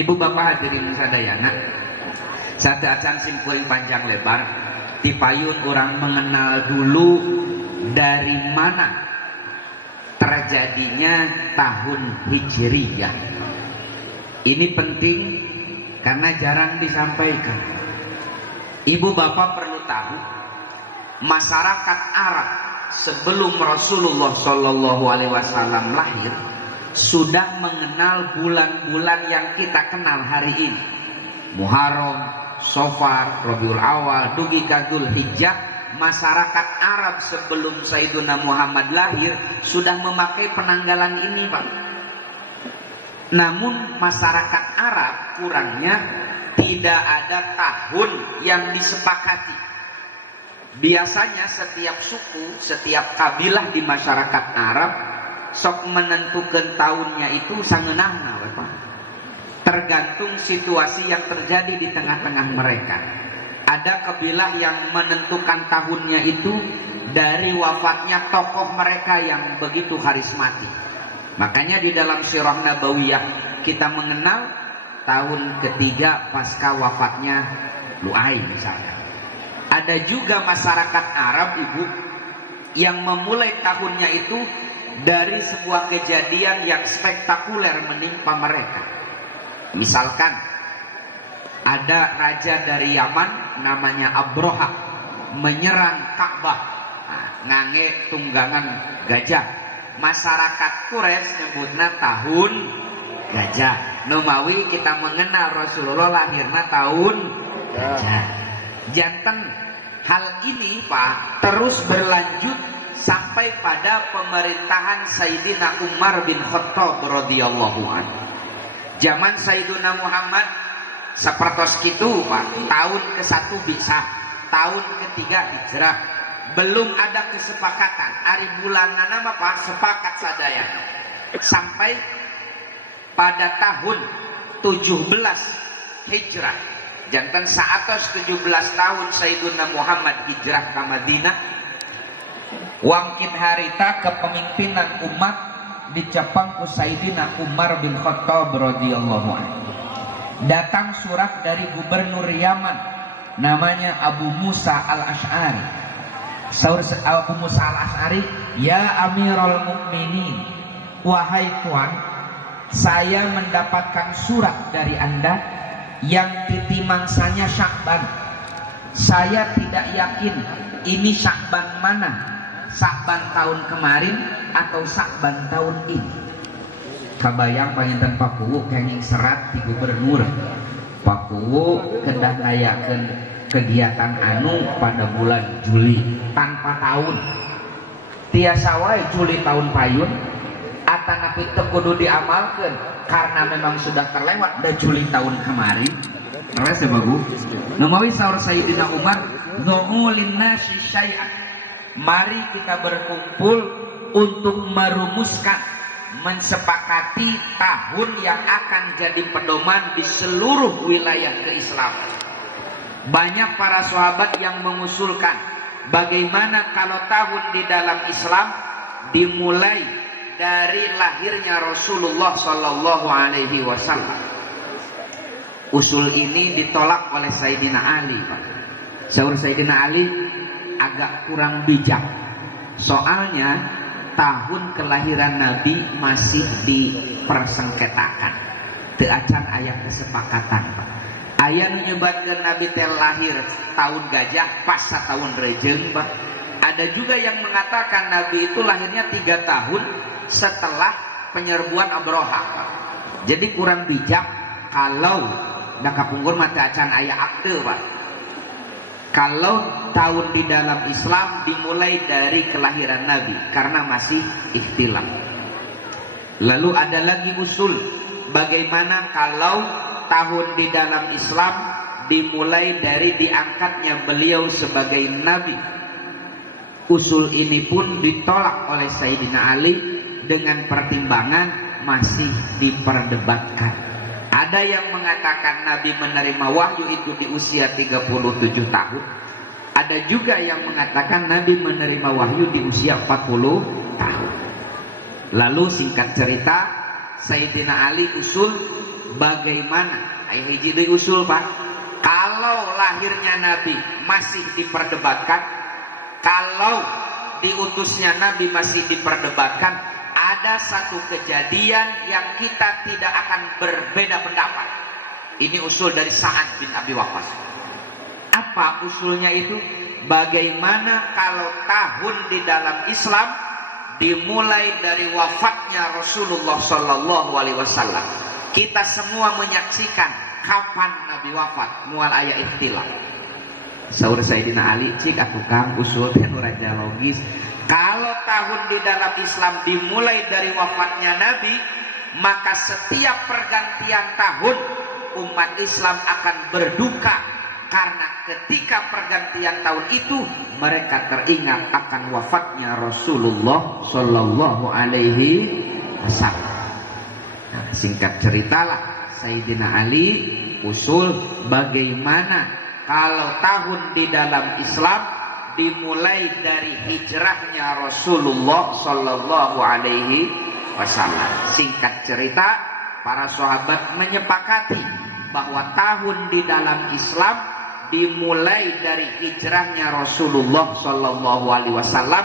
Ibu bapak hadirin sadayana, satu acan simkuring panjang lebar, dipayun orang mengenal dulu dari mana terjadinya tahun Hijriyah. Ini penting karena jarang disampaikan. Ibu bapak perlu tahu, masyarakat Arab sebelum Rasulullah SAW lahir sudah mengenal bulan-bulan yang kita kenal hari ini. Muharram, Safar, Rabiul Awal, dugi ka Dzulhijjah. Masyarakat Arab sebelum Sayyiduna Muhammad lahir sudah memakai penanggalan ini, Pak. Namun masyarakat Arab kurangnya tidak ada tahun yang disepakati. Biasanya setiap suku, setiap kabilah di masyarakat Arab sok menentukan tahunnya itu sangeunahna, Pak. Tergantung situasi yang terjadi di tengah-tengah mereka. Ada kabilah yang menentukan tahunnya itu dari wafatnya tokoh mereka yang begitu karismatik. Makanya di dalam Sirah Nabawiyah kita mengenal tahun ketiga pasca wafatnya Lu'ay misalnya. Ada juga masyarakat Arab, Ibu, yang memulai tahunnya itu dari sebuah kejadian yang spektakuler menimpa mereka. Misalkan ada raja dari Yaman namanya Abroha menyerang Ka'bah, ngange tunggangan gajah. Masyarakat Quraisy nyebutna tahun gajah. Numawi kita mengenal Rasulullah lahirna tahun gajah. Janten hal ini, Pak, terus berlanjut sampai pada pemerintahan Sayyidina Umar bin Khattab radhiyallahu anhu. Zaman Sayyidina Muhammad sapertos kitu, Pak, tahun ke-1 bisa, tahun ke-3 hijrah. Belum ada kesepakatan ari bulanana mah, Pak, sepakat sadayana. Sampai pada tahun 17 hijrah. Janten saatos 17 tahun Sayyidina Muhammad hijrah ke Madinah. Wangkit harita kepemimpinan umat dicapang ku Sayyidina Umar bin Khattab radhiyallahu anhu. Datang surat dari gubernur Yaman namanya Abu Musa al-Ash'ari. Saur Abu Musa al-Ash'ari, "Ya Amirul Mukminin, wahai tuan, saya mendapatkan surat dari Anda yang titimangsanya Sya'ban. Saya tidak yakin ini Sya'ban mana, Sya'ban tahun kemarin atau Sya'ban tahun ini." Kabayang panginten Pakuwu kenging serat di gubernur. Pakuwu kedah ngayakeun kegiatan anu pada bulan Juli tanpa tahun. Tiasa wae Juli tahun payun atanapi teu kudu diamalkeun karena memang sudah terlewat da Juli tahun kemarin. Terus bagus. Numawi saur Sayyidina Umar, "Dzu'u linnasi syai'an." Mari kita berkumpul untuk merumuskan, mensepakati tahun yang akan jadi pedoman di seluruh wilayah keislaman. Banyak para sahabat yang mengusulkan bagaimana kalau tahun di dalam Islam dimulai dari lahirnya Rasulullah Sallallahu Alaihi Wasallam. Usul ini ditolak oleh Sayyidina Ali, Pak. Saur Sayyidina Ali agak kurang bijak. Soalnya tahun kelahiran Nabi masih dipersengketakan. Teu acan aya kesepakatan, Pak. Aya nu nyebatkeun Nabi teh lahir tahun gajah pas tahun rejeung, Pak. Ada juga yang mengatakan Nabi itu lahirnya 3 tahun setelah penyerbuan Abroha, Pak. Jadi kurang bijak kalau da kapungkur mah teu acan aya akte, Pak. Kalau tahun di dalam Islam dimulai dari kelahiran Nabi karena masih ikhtilaf. Lalu ada lagi usul bagaimana kalau tahun di dalam Islam dimulai dari diangkatnya beliau sebagai Nabi. Usul ini pun ditolak oleh Sayyidina Ali dengan pertimbangan masih diperdebatkan. Ada yang mengatakan Nabi menerima wahyu itu di usia 37 tahun. Ada juga yang mengatakan Nabi menerima wahyu di usia 40 tahun. Lalu singkat cerita, Sayyidina Ali usul bagaimana? Ayo hiji deui usul, Pak. Kalau lahirnya Nabi masih diperdebatkan, kalau diutusnya Nabi masih diperdebatkan, ada satu kejadian yang kita tidak akan berbeda pendapat. Ini usul dari Sa'ad bin Abi Waqqas. Apa usulnya itu? Bagaimana kalau tahun di dalam Islam dimulai dari wafatnya Rasulullah Sallallahu Alaihi Wasallam. Kita semua menyaksikan kapan Nabi wafat, mual aya ikhtilaf. Saur Sayyidina Ali, cik aku kang usul teh nu raja logis. Kalau tahun di dalam Islam dimulai dari wafatnya Nabi, maka setiap pergantian tahun umat Islam akan berduka, karena ketika pergantian tahun itu mereka teringat akan wafatnya Rasulullah Sallallahu Alaihi Wasallam. Nah, singkat ceritalah Sayyidina Ali usul bagaimana kalau tahun di dalam Islam dimulai dari hijrahnya Rasulullah Sallallahu Alaihi Wasallam. Singkat cerita, para sahabat menyepakati bahwa tahun di dalam Islam dimulai dari hijrahnya Rasulullah Sallallahu Alaihi Wasallam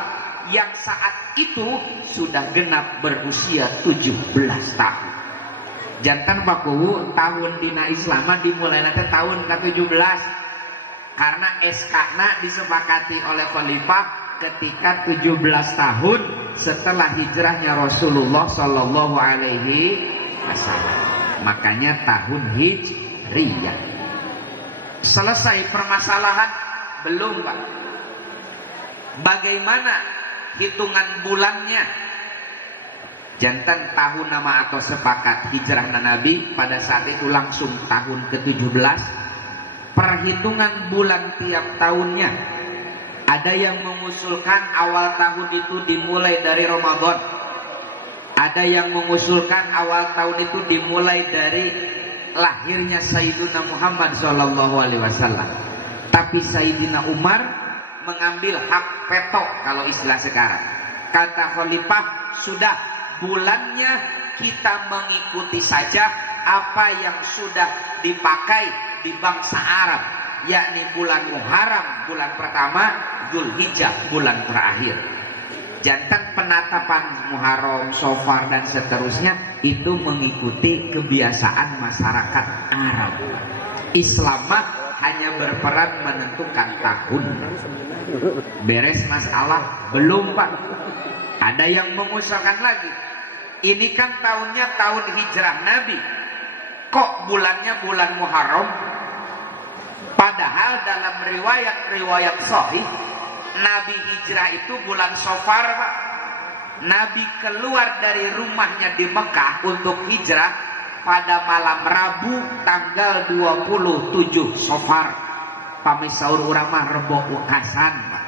yang saat itu sudah genap berusia 17 tahun. Jantan baku tahun dina Islam dimulai nanti tahun ke-17 karena SK-na disepakati oleh khalifah ketika 17 tahun setelah hijrahnya Rasulullah Sallallahu Alaihi Wasallam. Makanya tahun Hijriyah. Selesai permasalahan? Belum, Pak. Bagaimana hitungan bulannya? Jantan tahun nama atau sepakat hijrah Nabi pada saat itu langsung tahun ke-17. Perhitungan bulan tiap tahunnya, ada yang mengusulkan awal tahun itu dimulai dari Ramadan, ada yang mengusulkan awal tahun itu dimulai dari lahirnya Sayyidina Muhammad SAW. Tapi Sayyidina Umar mengambil hak veto kalau istilah sekarang. Kata khalifah, sudah, bulannya kita mengikuti saja apa yang sudah dipakai di bangsa Arab, yakni bulan Muharram bulan pertama, Dzulhijjah bulan terakhir. Jantan penatapan Muharram, Safar dan seterusnya itu mengikuti kebiasaan masyarakat Arab. Islam hanya berperan menentukan tahun. Beres masalah? Belum, Pak. Ada yang mengusulkan lagi, ini kan tahunnya tahun hijrah Nabi, kok bulannya bulan Muharram? Padahal dalam riwayat sahih Nabi hijrah itu bulan Safar, Pak. Nabi keluar dari rumahnya di Mekah untuk hijrah pada malam Rabu tanggal 27 Safar. Pami saur urang mah rebo wekasan, Pak.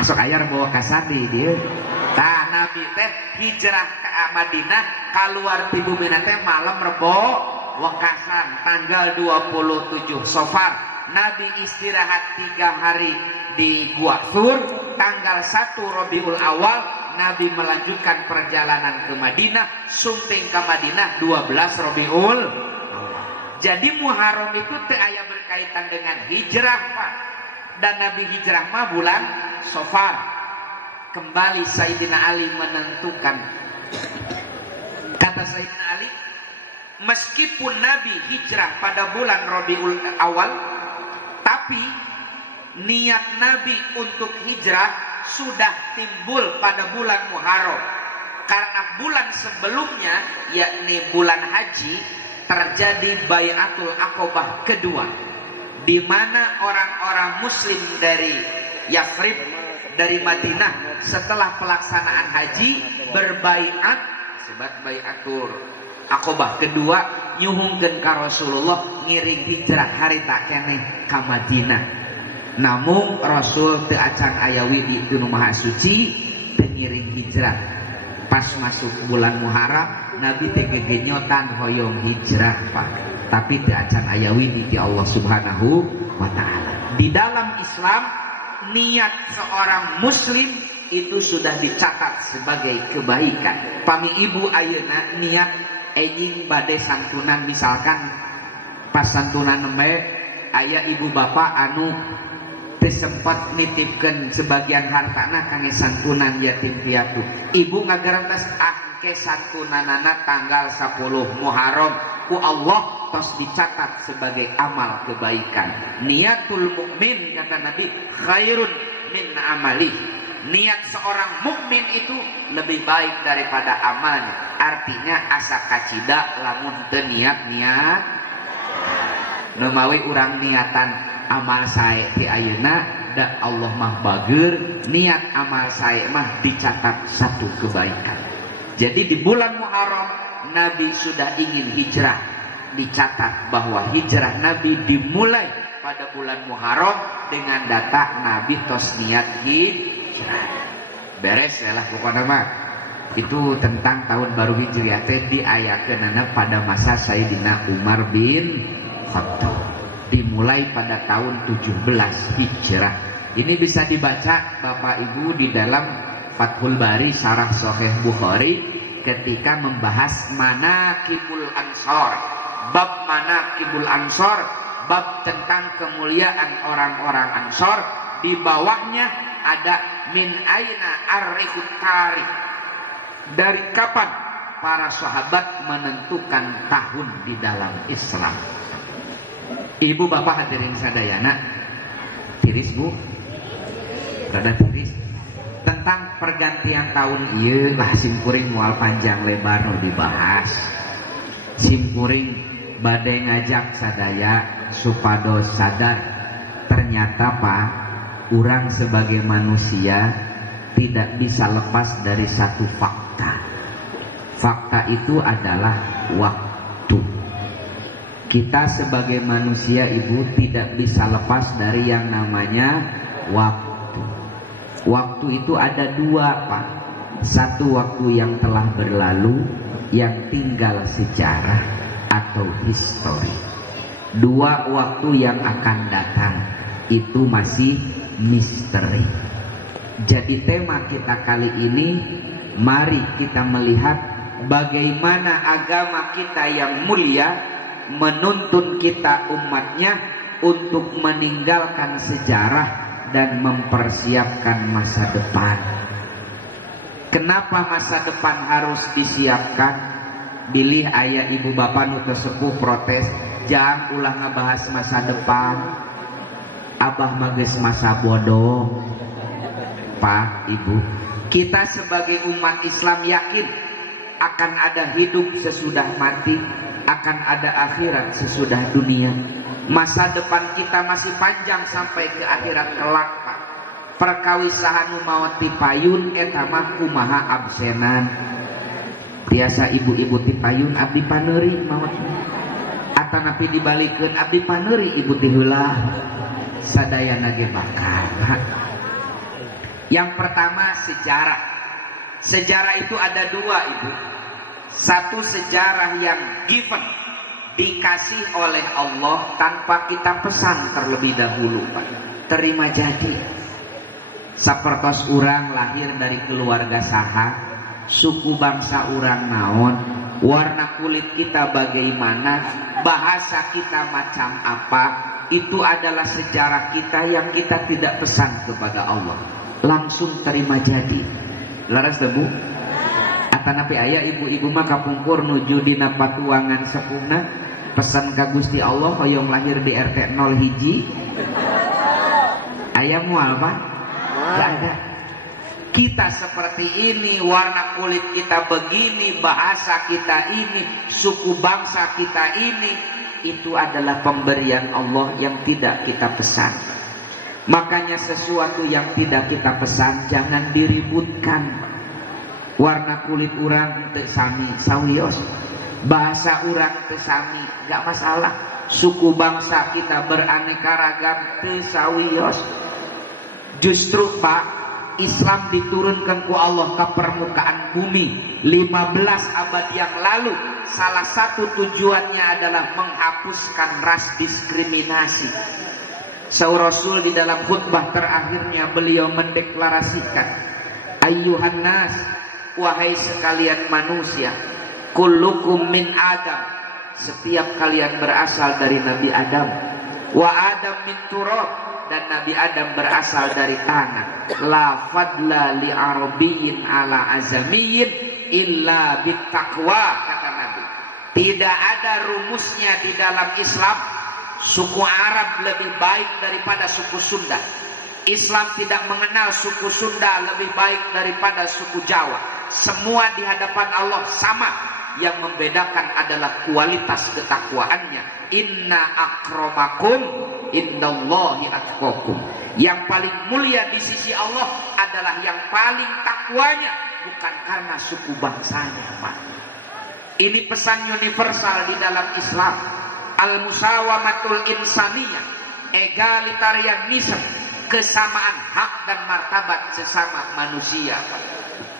Masuk aya rebo wekasan di dieu. Tah Nabi teh hijrah ke Madinah, keluar ti bumi teh malam rebo wekasan tanggal 27 Safar. Nabi istirahat 3 hari di Gua Thur. Tanggal 1 Rabiul Awal Nabi melanjutkan perjalanan ke Madinah. Sumping ke Madinah 12 Rabiul Awal. Jadi Muharram itu teu aya berkaitan dengan hijrah, Pak. Dan Nabi hijrah mah bulan Safar. Kembali Sayyidina Ali menentukan. Kata Sayyidina Ali, meskipun Nabi hijrah pada bulan Rabiul Awal, tapi niat Nabi untuk hijrah sudah timbul pada bulan Muharram. Karena bulan sebelumnya, yakni bulan haji, terjadi Bai'atul Aqabah kedua, di mana orang-orang muslim dari Yathrib, dari Madinah, setelah pelaksanaan haji berbaiat sebab Bai'atul Aqabah kedua, nyuhungkeun ka Rasulullah ngiring hijrah harita keneh ka Madinah. Namun Rasul teu acan ayawi di nu maha suci teu ngiring hijrah. Pas masuk bulan Muharram Nabi teh gegenyotan hoyong hijrah, Pak. Tapi teu acan ayawi di Allah Subhanahu wa taala. Di dalam Islam, niat seorang muslim itu sudah dicatat sebagai kebaikan. Pami ibu ayeuna niat ejing bade santunan, misalkan pas santunan nembe aya ibu bapak anu teu sempat nitipkeun sebagian hartana kangge santunan yatim piatu. Ibu ngagerantos ke santunanana tanggal 10 Muharram ku Allah tos dicatat sebagai amal kebaikan. Niatul mukmin kata Nabi khairun min amali. Niat seorang mukmin itu lebih baik daripada amalnya. Artinya asa kacida lamun teu niat nemawi urang niatan amal sae ti ayeuna da Allah mah bageur, niat amal sae mah dicatat satu kebaikan. Jadi di bulan Muharram Nabi sudah ingin hijrah. Dicatat bahwa hijrah Nabi dimulai pada bulan Muharram dengan data Nabi tos niat hijrah. Beres ya lah pokoknya mah. Itu tentang tahun baru Hijriah teh diayakeunana pada masa Sayyidina Umar bin Khattab. Dimulai pada tahun 17 Hijrah. Ini bisa dibaca Bapak Ibu di dalam Fathul Bari Syarah Sahih Bukhari ketika membahas Manaqibul Ansor. Bab Manaqibul Ansor, bab tentang kemuliaan orang-orang Ansor. Di bawahnya ada min aina ar-rikhut tarikh. Dari kapan para sahabat menentukan tahun di dalam Islam. Ibu bapak hadirin sadayana, tiris bu, rada tiris. Tentang pergantian tahun ieu lah simkuring moal panjang lebar nu dibahas. Simkuring bade ngajak sadaya supados sadar ternyata Pak, urang sebagai manusia tidak bisa lepas dari satu fakta. Fakta itu adalah waktu. Kita sebagai manusia Ibu tidak bisa lepas dari yang namanya waktu. Waktu itu ada dua Pak. Satu waktu yang telah berlalu, yang tinggal sejarah atau histori. Dua waktu yang akan datang, itu masih misteri. Jadi tema kita kali ini, mari kita melihat bagaimana agama kita yang mulia menuntun kita umatnya untuk meninggalkan sejarah dan mempersiapkan masa depan. Kenapa masa depan harus disiapkan? Bilih ayah ibu bapak nu sepuh protes, jangan ulah ngebahas masa depan. Abah mages masa bodoh. Pak, Ibu, kita sebagai umat Islam yakin akan ada hidup sesudah mati, akan ada akhirat sesudah dunia. Masa depan kita masih panjang sampai ke akhirat kelak Pak. Perkawisahan maot tipayun eta mah kumaha absenan. Biasa ibu-ibu tipayun abdi paneuri maot. Atanapi dibalikeun abdi paneuri ibu ti heulah. Sadayana ge bakal. Yang pertama sejarah. Sejarah itu ada dua Ibu. Satu sejarah yang given, dikasih oleh Allah tanpa kita pesan terlebih dahulu Pak. Terima jadi. Sapertos urang lahir dari keluarga saha, suku bangsa urang naon, warna kulit kita bagaimana, bahasa kita macam apa, itu adalah sejarah kita yang kita tidak pesan kepada Allah. Langsung terima jadi. Laras tebu? Atanapi aya ibu-ibu mah kapungkur nuju dina patuangan sepuhna pesan ka Gusti Allah hoyong lahir di RT 0 hiji. Aya moal Pak? Enggak ada. Kita seperti ini, warna kulit kita begini, bahasa kita ini, suku bangsa kita ini, itu adalah pemberian Allah yang tidak kita pesan. Makanya sesuatu yang tidak kita pesan jangan diributkan. Warna kulit urang teu sami sawios, bahasa urang teu sami gak masalah. Suku bangsa kita beraneka ragam teu sawios. Justru Pak, Islam diturunkan ku Allah ke permukaan bumi 15 abad yang lalu. Salah satu tujuannya adalah menghapuskan ras diskriminasi. Saur Rasul di dalam khutbah terakhirnya beliau mendeklarasikan, Ayyuhan nas, wahai sekalian manusia, kullukum min Adam, setiap kalian berasal dari Nabi Adam. Wa Adam min turab, dan Nabi Adam berasal dari tanah. La fadla li arabiyyin ala azamiyyin illa bittaqwa, kata Nabi. Tidak ada rumusnya di dalam Islam suku Arab lebih baik daripada suku Sunda. Islam tidak mengenal suku Sunda lebih baik daripada suku Jawa. Semua di hadapan Allah sama. Yang membedakan adalah kualitas ketakwaannya. Inna akramakum indallahi atqakum. Yang paling mulia di sisi Allah adalah yang paling takwanya, bukan karena suku bangsanya, Pak. Ini pesan universal di dalam Islam. Al-musawamatul insaniyah, egalitarianisme, kesamaan hak dan martabat sesama manusia, Pak.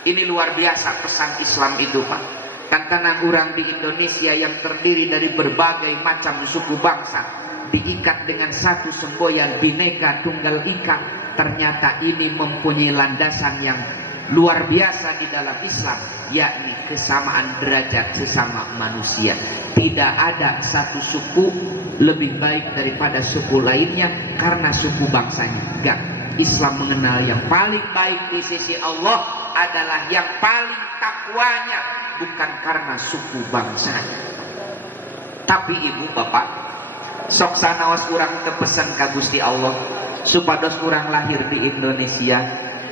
Ini luar biasa pesan Islam itu, Pak. Karena orang di Indonesia yang terdiri dari berbagai macam suku bangsa diikat dengan satu semboyan Bhinneka Tunggal Ika. Ternyata ini mempunyai landasan yang luar biasa di dalam Islam, yakni kesamaan derajat sesama manusia. Tidak ada satu suku lebih baik daripada suku lainnya karena suku bangsanya. Enggak. Islam mengenal yang paling baik di sisi Allah adalah yang paling takwanya, bukan karena suku bangsanya. Tapi ibu bapak, sok sanaos urang teu pesen ka Gusti Allah supados urang lahir di Indonesia.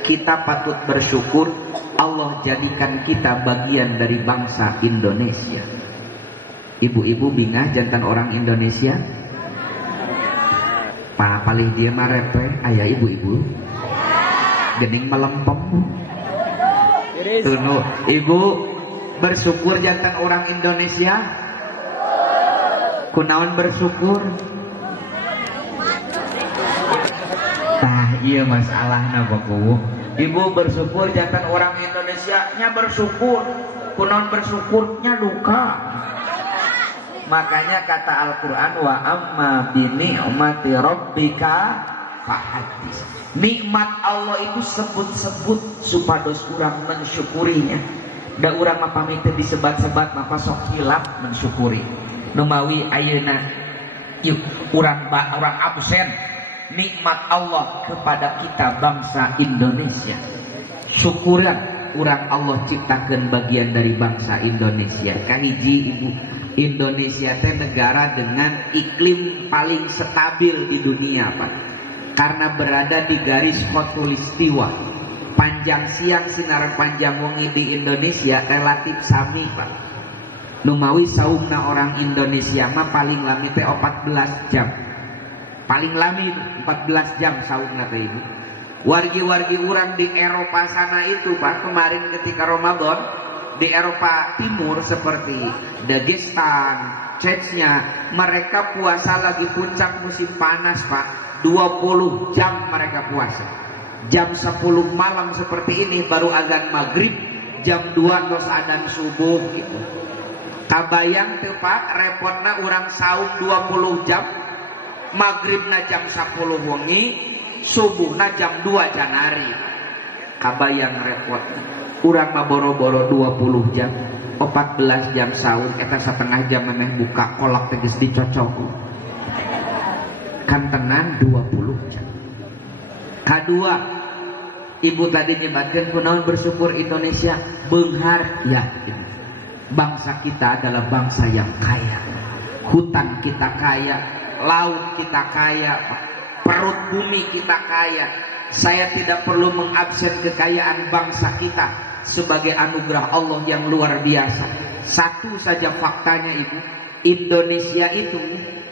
Kita patut bersyukur Allah jadikan kita bagian dari bangsa Indonesia. Ibu-ibu bingah jantan orang Indonesia. Pak paling dia marepe aya ibu-ibu. Gening melempem. Tunu, ibu bersyukur jantan orang Indonesia. Kunaon bersyukur? Tah iya masalahna baku. Ibu bersyukur jantan orang Indonesia nya bersyukur. Kunaon bersyukurnya luka. Makanya kata Al-Quran, wa amma bi ni'mati rabbika fahadis. Nikmat Allah itu sebut-sebut supados urang mensyukurinya. Da urang mah pamit disebat-sebat mah sok hilap mensyukuri. Numawi ayeuna yuk urang absen nikmat Allah kepada kita bangsa Indonesia. Syukuran urang Allah ciptakeun bagian dari bangsa Indonesia. Kahiji ibu, Indonesia teh negara dengan iklim paling stabil di dunia, Pak. Karena berada di garis khatulistiwa. Panjang siang sinar panjang wengi di Indonesia relatif sami, Pak. Numawi saumna orang Indonesia mah paling lami teh 14 jam. Paling lami 14 jam saumna teh itu. Wargi-wargi urang di Eropa sana itu, Pak, kemarin ketika Ramadan di Eropa Timur seperti Dagestan, Chechnya, mereka puasa lagi puncak musim panas, Pak. 20 jam mereka puasa. Jam 10 malam seperti ini baru azan maghrib, jam 2 tos adzan subuh gitu. Kabayang teu Pak, repotna urang saum 20 jam, maghribna jam 10 wengi, subuhna jam 2 janari. Kabayang repotna. Urang mah boro-boro 20 jam, 14 jam saum, eta setengah jam meneh buka kolak teges dicocok. Kan tenan 20 jam. Kedua, ibu tadi nyebatkan kunaon bersyukur Indonesia beunghar ya. Bangsa kita adalah bangsa yang kaya. Hutan kita kaya, laut kita kaya, perut bumi kita kaya. Saya tidak perlu mengabsen kekayaan bangsa kita sebagai anugerah Allah yang luar biasa. Satu saja faktanya ibu, Indonesia itu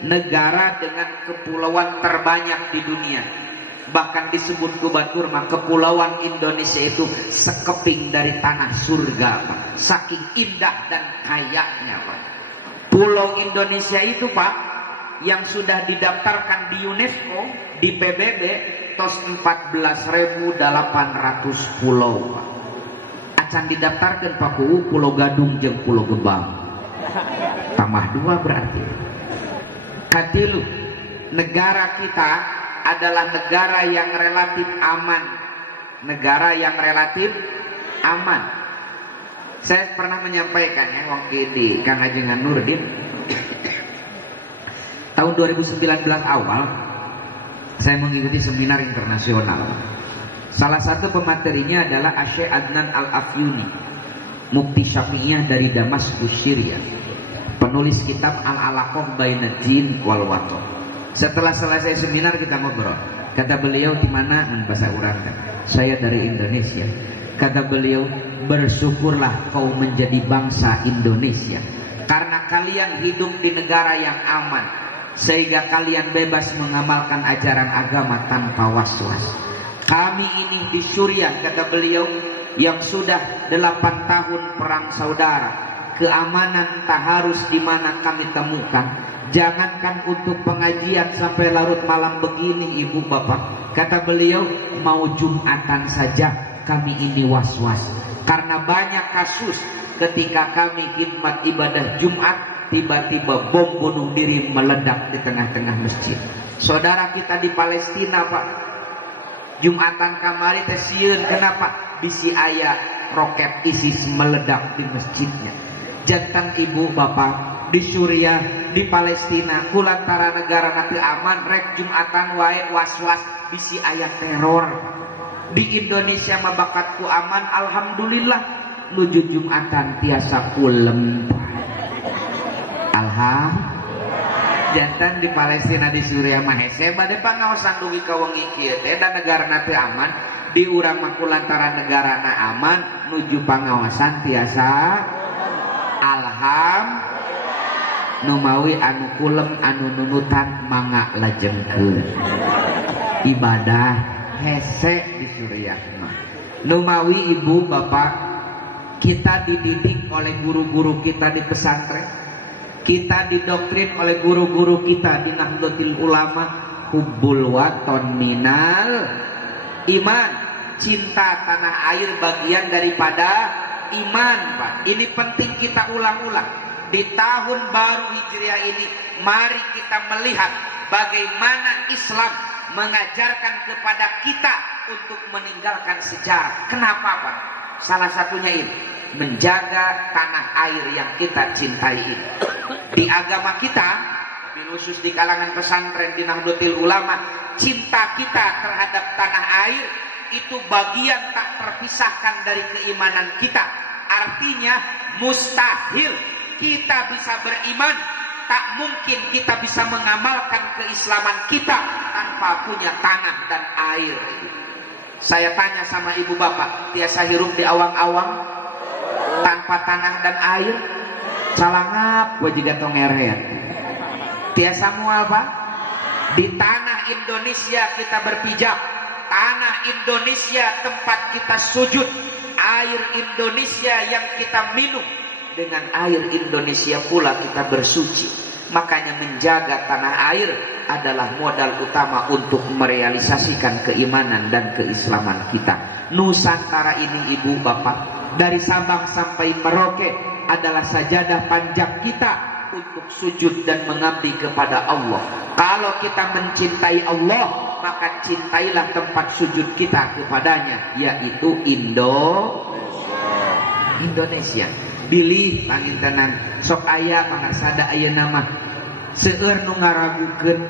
negara dengan kepulauan terbanyak di dunia. Bahkan disebut kubatur mah kepulauan Indonesia itu sekeping dari tanah surga, Pak. Saking indah dan kayanya, Pak. Pulau Indonesia itu, Pak, yang sudah didaftarkan di UNESCO, di PBB, tos 14.800 pulau, Pak. Acan didaftarkan Pak Pulau Gadung jeung Pulau Gebang. Tambah 2 berarti. Katilu, negara kita adalah negara yang relatif aman. negara yang relatif aman. Saya pernah menyampaikannya waktu di Kang Ajengan Nurdin tahun 2019 awal saya mengikuti seminar internasional. Salah satu pematerinya adalah Syekh Adnan Al-Afyuni, mufti Syafi'iyah dari Damaskus, Syria, penulis kitab Al-Alaqah Bainad Din wal Watan. Setelah selesai seminar kita ngobrol. Kata beliau, di mana? Bahasa urang. Saya dari Indonesia. Kata beliau, bersyukurlah kau menjadi bangsa Indonesia, karena kalian hidup di negara yang aman, sehingga kalian bebas mengamalkan ajaran agama tanpa was-was. Kami ini di Suriah, kata beliau, yang sudah 8 tahun perang saudara, keamanan tak harus di mana kami temukan. Jangankan untuk pengajian sampai larut malam begini, ibu bapak, kata beliau, mau Jumatan saja kami ini was-was, karena banyak kasus ketika kami khidmat ibadah Jumat, tiba-tiba bom bunuh diri meledak di tengah-tengah masjid. Saudara kita di Palestina, Pak, Jumatan kamari teh sieun, kenapa? Bisi aya roket ISIS meledak di masjidnya. Jantan ibu bapak di Suriah, di Palestina, kulantara negara nanti aman, rek Jumatan wae was-was bisi aya teror. Di Indonesia mah bakatku aman, alhamdulillah. Nuju Jumatan tiasa kulem. Alhamdulillah. Jantan di Palestina, di Suriah mah hese bade pangaosan dugi ka wengi kieu teh da negara teu aman, di urang mah kulantara negarana aman, nuju pangaosan tiasa alhamdulillah. Numawi anu kulem anu nunutan mangga lajengkeun. Ibadah hese di Suriah mah. Numawi ibu bapak, kita dididik oleh guru-guru kita di pesantren. Kita didoktrin oleh guru-guru kita di Nahdlatul Ulama, hubbul waton minal iman. Cinta tanah air bagian daripada iman, Pak. Ini penting kita ulang-ulang. Di tahun baru Hijriah ini, mari kita melihat bagaimana Islam mengajarkan kepada kita untuk meninggalkan sejarah. Kenapa, Pak? Salah satunya ini, menjaga tanah air yang kita cintai ini. Di agama kita, khusus di kalangan pesantren di Nahdlatul Ulama, cinta kita terhadap tanah air itu bagian tak terpisahkan dari keimanan kita. Artinya mustahil kita bisa beriman, tak mungkin kita bisa mengamalkan keislaman kita tanpa punya tanah dan air. Saya tanya sama ibu bapak, tiasa hirup di awang-awang tanpa tanah dan air? Calangap gue juga tongeret. Tiasa mual, Pak. Di tanah Indonesia kita berpijak, tanah Indonesia tempat kita sujud, air Indonesia yang kita minum, dengan air Indonesia pula kita bersuci. Makanya menjaga tanah air adalah modal utama untuk merealisasikan keimanan dan keislaman kita. Nusantara ini ibu bapak, dari Sabang sampai Merauke adalah sajadah panjang kita untuk sujud dan mengabdi kepada Allah. Kalau kita mencintai Allah, maka cintailah tempat sujud kita kepadanya, yaitu Indonesia. Pilih pangintenan sok aya pangasada aya nama seueur nu ngaragukeun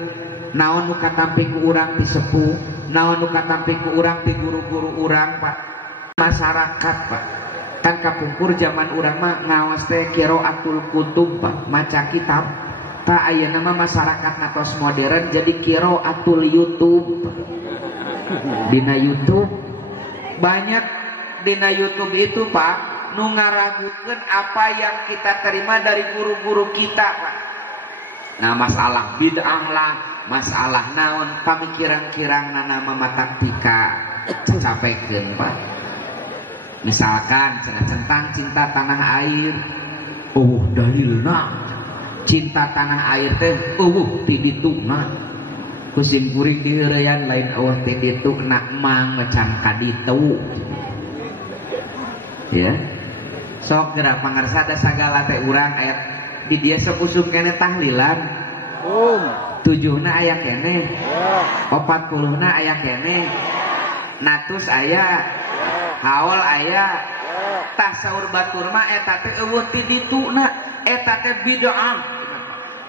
naon nu katampi ku urang ti sepuh, naon nu katampi ku urang ti guru-guru urang, Pak. Masyarakat, Pak, kan kapungkur zaman urang mah ngawas teh qiraatul kutub, Pak, maca kitab. Ta ayeuna mah masyarakat natos modern jadi qiraatul YouTube. Dina YouTube banyak, dina YouTube itu, Pak, nu ngaragukeun apa yang kita terima dari guru-guru kita, Pak. Nah, masalah bid'ah lah, masalah naon pamikiran-kirang nama mataktika cacapekeun, Pak. Misalkan tentang cinta tanah air, dalilna cinta tanah air teh ti dituna kusim kuring dieureyan lain ti dituna mang macan kaditu. Ya. Sok gerak pangarsada sagala teh urang aya di dia sepusung kene tahlilan. Tujuhna aya kene. 40na aya kene. natus aya, haol aya, tah saur batur mah eta teh eueuh ti dituna, eta teh bid'ah.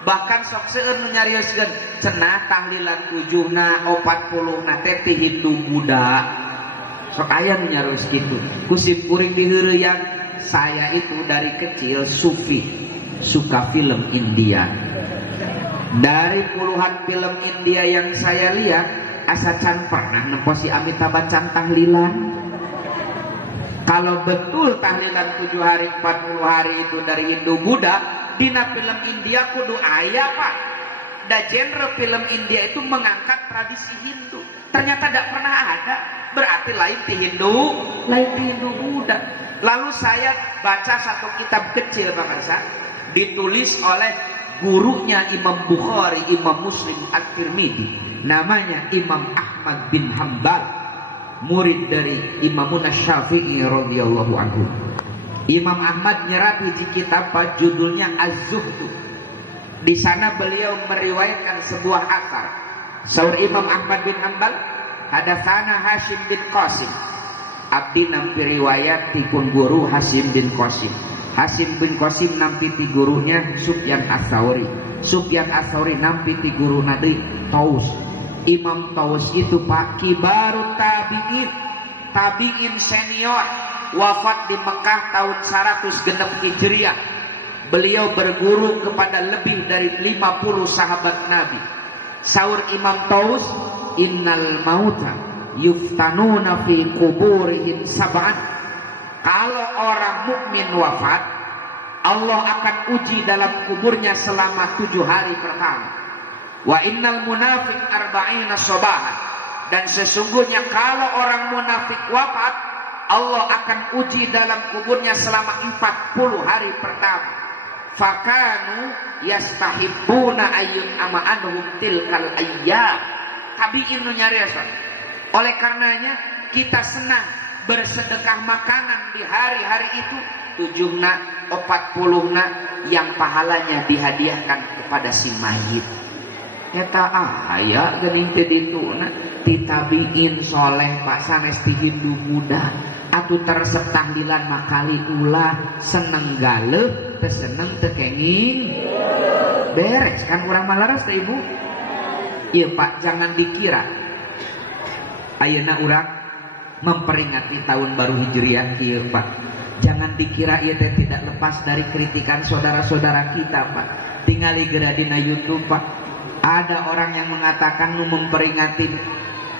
Bahkan sok seueur nu nyarioskeun cenah tahlilan 7na 40na teh ti Hindu Buddha. Sok aya nu nyarios kitu. Kusip kuring diheureuyan, saya itu dari kecil sufi, suka film India. Dari puluhan film India yang saya lihat, asa can pernah nemposi Amitabh Bachchan tahlilan. Kalau betul tahlilan 7 hari 40 hari itu dari Hindu Buddha, dina film India kudu aya Pak. Da genre film India itu mengangkat tradisi Hindu. Ternyata tidak pernah ada. Berarti lain ti Hindu Buddha. Lalu saya baca satu kitab kecil pemirsa, ditulis oleh gurunya Imam Bukhari, Imam Muslim At-Tirmidzi, namanya Imam Ahmad bin Hanbal, murid dari Imam Syafi'i radhiyallahu anhu. Imam Ahmad nyerat hiji kitab judulnya Az-Zuhd. Di sana beliau meriwayatkan sebuah asar. Saur Imam Ahmad bin Hanbal, hadatsana Hasyim bin Qasim. Abdi nampi riwayat tipun guru Hasyim bin Qasim. Hasyim bin Qasim nampi ti gurunya Sufyan Ats-Tsauri. Sufyan Ats-Tsauri nampi ti guru nadi Taus. Imam Taus itu Pak kibarut tabi'in, tabi'in senior, wafat di Mekah tahun 106 Hijriah. Beliau berguru kepada lebih dari 50 sahabat Nabi. Saur Imam Taus, innal mauta yuftanuna fi kuburihim sab'an. Kalau orang mukmin wafat, Allah akan uji dalam kuburnya selama 7 hari pertama. Wa innal munafiq arba'ina sabahan. Dan sesungguhnya kalau orang munafik wafat, Allah akan uji dalam kuburnya selama 40 hari pertama. Fakanu yastahibbuna ayyun ama anhum tilkal ayyam. Tabi'in nu nyarioskeun. Oleh karenanya kita senang bersedekah makanan di hari-hari itu, 7na 40na yang pahalanya dihadiahkan kepada si mayit. Eta aya geuning teh dituna ti tabiin soleh Pak sanes ti Hindu Buddha. Atuh teresep tahlilan makali ulah seneng galeuh teu seneng teu kenging. Beres kan urang mah laras teh Ibu. Ieu Pak jangan dikira ayeuna urang memperingati tahun baru Hijriah kieu Pak. Jangan dikira ieu teh tidak lepas dari kritikan saudara-saudara kita Pak. Tingali geura dina YouTube Pak. Ada orang yang mengatakan nu memperingati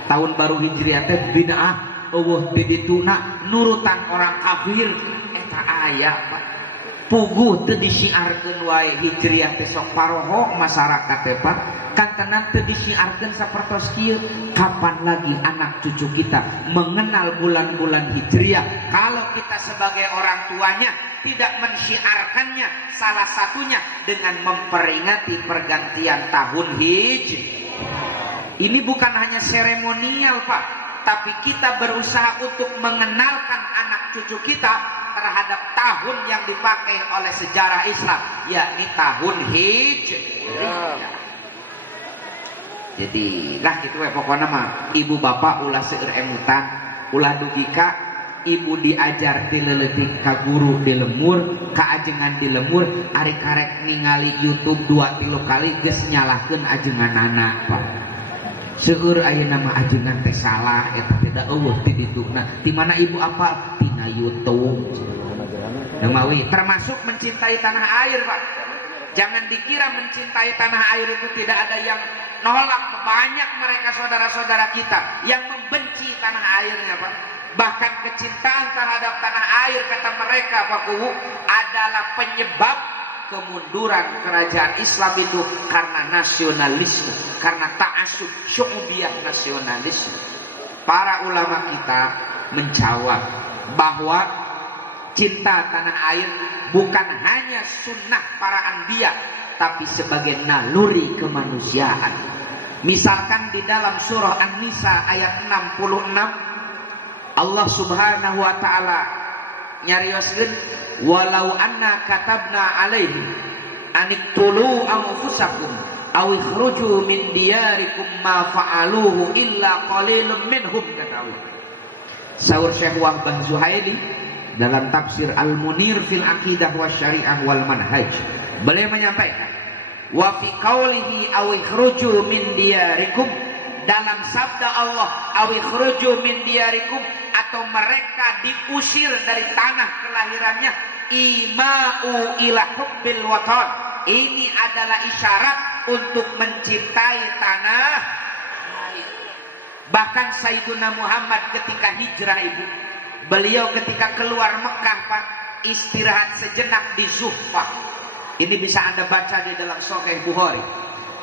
tahun baru Hijriah teh bid'ah, eueuh teh dituna nurutan orang kafir. Eta aya Pak. Puguh teu disiarkeun wae Hijriah teh sok paroho masyarakat teh Pak. Kantenan teu disiarkeun sapertos kieu. Kapan lagi anak cucu kita mengenal bulan-bulan Hijriah kalau kita sebagai orang tuanya tidak mensyiarkannya, salah satunya dengan memperingati pergantian tahun Hijriah. Ini bukan hanya seremonial Pak, tapi kita berusaha untuk mengenalkan anak cucu kita terhadap tahun yang dipakai oleh sejarah Islam, yakni tahun Hijriah. Jadi lah itu pokoknya mah ibu bapak ulah seueur emutan, ulah dugika ibu diajar ti leuletik ka guru di lemur, ka ajengan di lemur, ari karek ningali YouTube 2-3 kali geus nyalahkeun ajenganana Pak. Seueur ayeuna mah ajengan teh salah eta teh da eueuh ti dituna. Di mana ibu apa? Tina YouTube. Namawi termasuk mencintai tanah air Pak. Jangan dikira mencintai tanah air itu tidak ada yang nolak. Banyak mereka saudara-saudara kita yang membenci tanah airnya Pak. Bahkan kecintaan terhadap tanah air kata mereka Pak Kuwu adalah penyebab kemunduran kerajaan Islam itu karena nasionalisme, karena ta'assub syu'ubiyah nasionalisme. Para ulama kita menjawab bahwa cinta tanah air bukan hanya sunnah para anbiya, tapi sebagai naluri kemanusiaan. Misalkan di dalam surah An-Nisa ayat 66, Allah Subhanahu wa taala nyarioskeun walau anna katabna alaihi aniktulu anfusakum aw ikhruju min diyarikum ma fa'aluhu illa qalilun minhum kata Allah. Saur Syekh Wahbah Zuhaili dalam tafsir Al-Munir fil Aqidah wa Syariah wal Manhaj, beliau menyampaikan, wa fi qaulihi aw ikhruju min diyarikum, dalam sabda Allah aw ikhruju min diyarikum, atau mereka diusir dari tanah kelahirannya, ima'u ila hubbil watan, ini adalah isyarat untuk mencintai tanah air. Bahkan Sayyiduna Muhammad ketika hijrah, ibu, beliau ketika keluar Mekah, Pak, istirahat sejenak di Zuhfah. Ini bisa Anda baca di dalam Sahih Bukhari.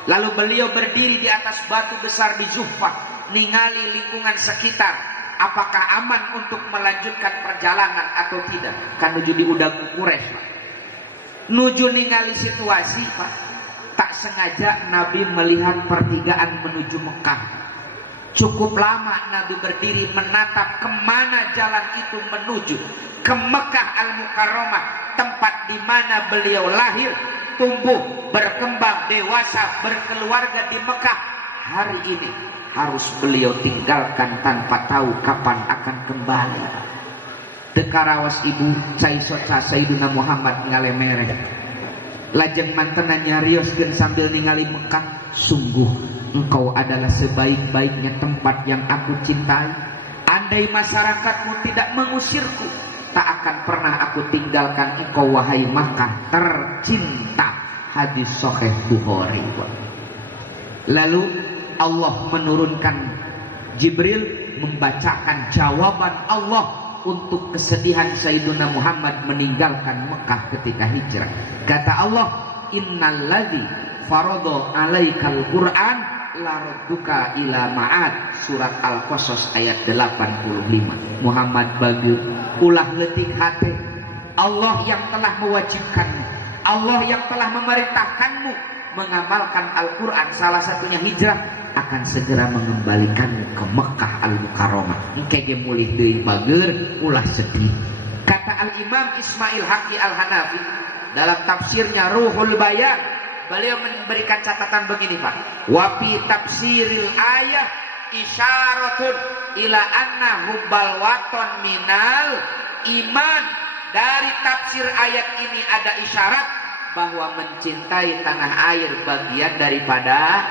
Lalu beliau berdiri di atas batu besar di Zuhfah, ningali lingkungan sekitar, apakah aman untuk melanjutkan perjalanan atau tidak. Kan nuju di udagu Quraisy, Pak. Nuju ningali situasi, Pak. Tak sengaja Nabi melihat pertigaan menuju Mekah. Cukup lama Nabi berdiri menatap kemana jalan itu menuju, ke Mekah Al-Mukarramah, tempat di mana beliau lahir, tumbuh, berkembang, dewasa, berkeluarga di Mekah. Hari ini harus beliau tinggalkan tanpa tahu kapan akan kembali. Dekarawas ibu cai soca Sayyiduna Muhammad ngale mereh. Lajeng mantenan nyarioskeun sambil ningali Mekah. Sungguh engkau adalah sebaik-baiknya tempat yang aku cintai. Andai masyarakatmu tidak mengusirku, tak akan pernah aku tinggalkan engkau wahai Makkah tercinta. Hadis Sahih Bukhari. Lalu Allah menurunkan Jibril membacakan jawaban Allah untuk kesedihan Sayyiduna Muhammad meninggalkan Mekah ketika hijrah. Kata Allah, innalladzi faradha alaikal Qur'an laradduka ila ma'ad. Surat Al-Qasas ayat 85. Muhammad bagi ulah leutik hate, Allah yang telah mewajibkanmu, Allah yang telah memerintahkanmu mengamalkan Al-Quran, salah satunya hijrah, akan segera mengembalikanmu ke Mekah Al-Mukarramah. Engke ge mulih deui bager ulah sedih. Kata Al-Imam Ismail Haqi Al-Hanafi dalam tafsirnya Ruhul Bayan, beliau memberikan catatan begini, Pak. Wa fi tafsiril ayah isyaratun ila anna hubbal waton minal iman. Dari tafsir ayat ini ada isyarat bahwa mencintai tanah air bagian daripada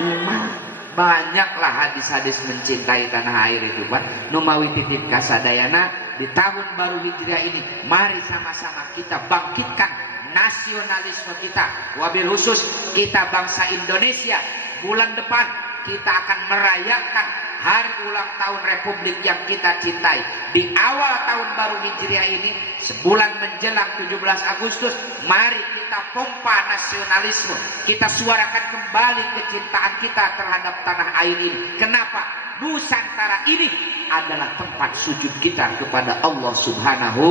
iman. Banyaklah hadis-hadis mencintai tanah air itu, Pak. Numawi titip kasadayana di tahun baru Hijriah ini, mari sama-sama kita bangkitkan nasionalisme kita. Wabil khusus kita bangsa Indonesia, bulan depan kita akan merayakan hari ulang tahun Republik yang kita cintai. Di awal tahun baru Hijriah ini, sebulan menjelang 17 Agustus, mari kita pompa nasionalisme. Kita suarakan kembali kecintaan kita terhadap tanah air ini. Kenapa? Nusantara ini adalah tempat sujud kita kepada Allah Subhanahu.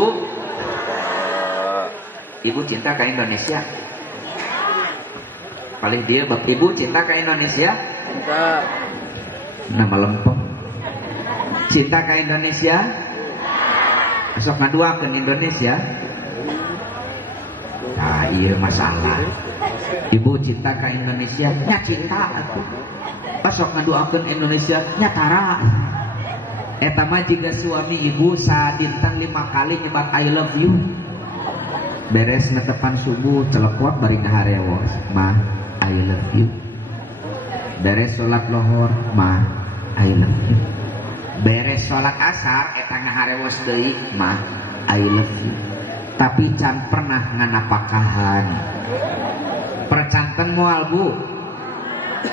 Ibu cinta ke Indonesia? Paling dia bab ibu cinta ke Indonesia? Cinta. Nama lempeng. Cinta ke Indonesia? Esok ngaduakeun Indonesia. Nah, iya masalah. Ibu cinta ke Indonesia? Nya cinta atuh. Esok ngaduakeun Indonesia nya tara. Eta mah jika suami ibu sadinten 5 kali nyebat I love you. Beres netepan subuh celekot bari ngaharewos, mah I love you. Beres sholat lohor, mah I love you. Beres sholat asar eta ngaharewos deui, mah I love you. Tapi can pernah nganapakahan. Percanten moal bu,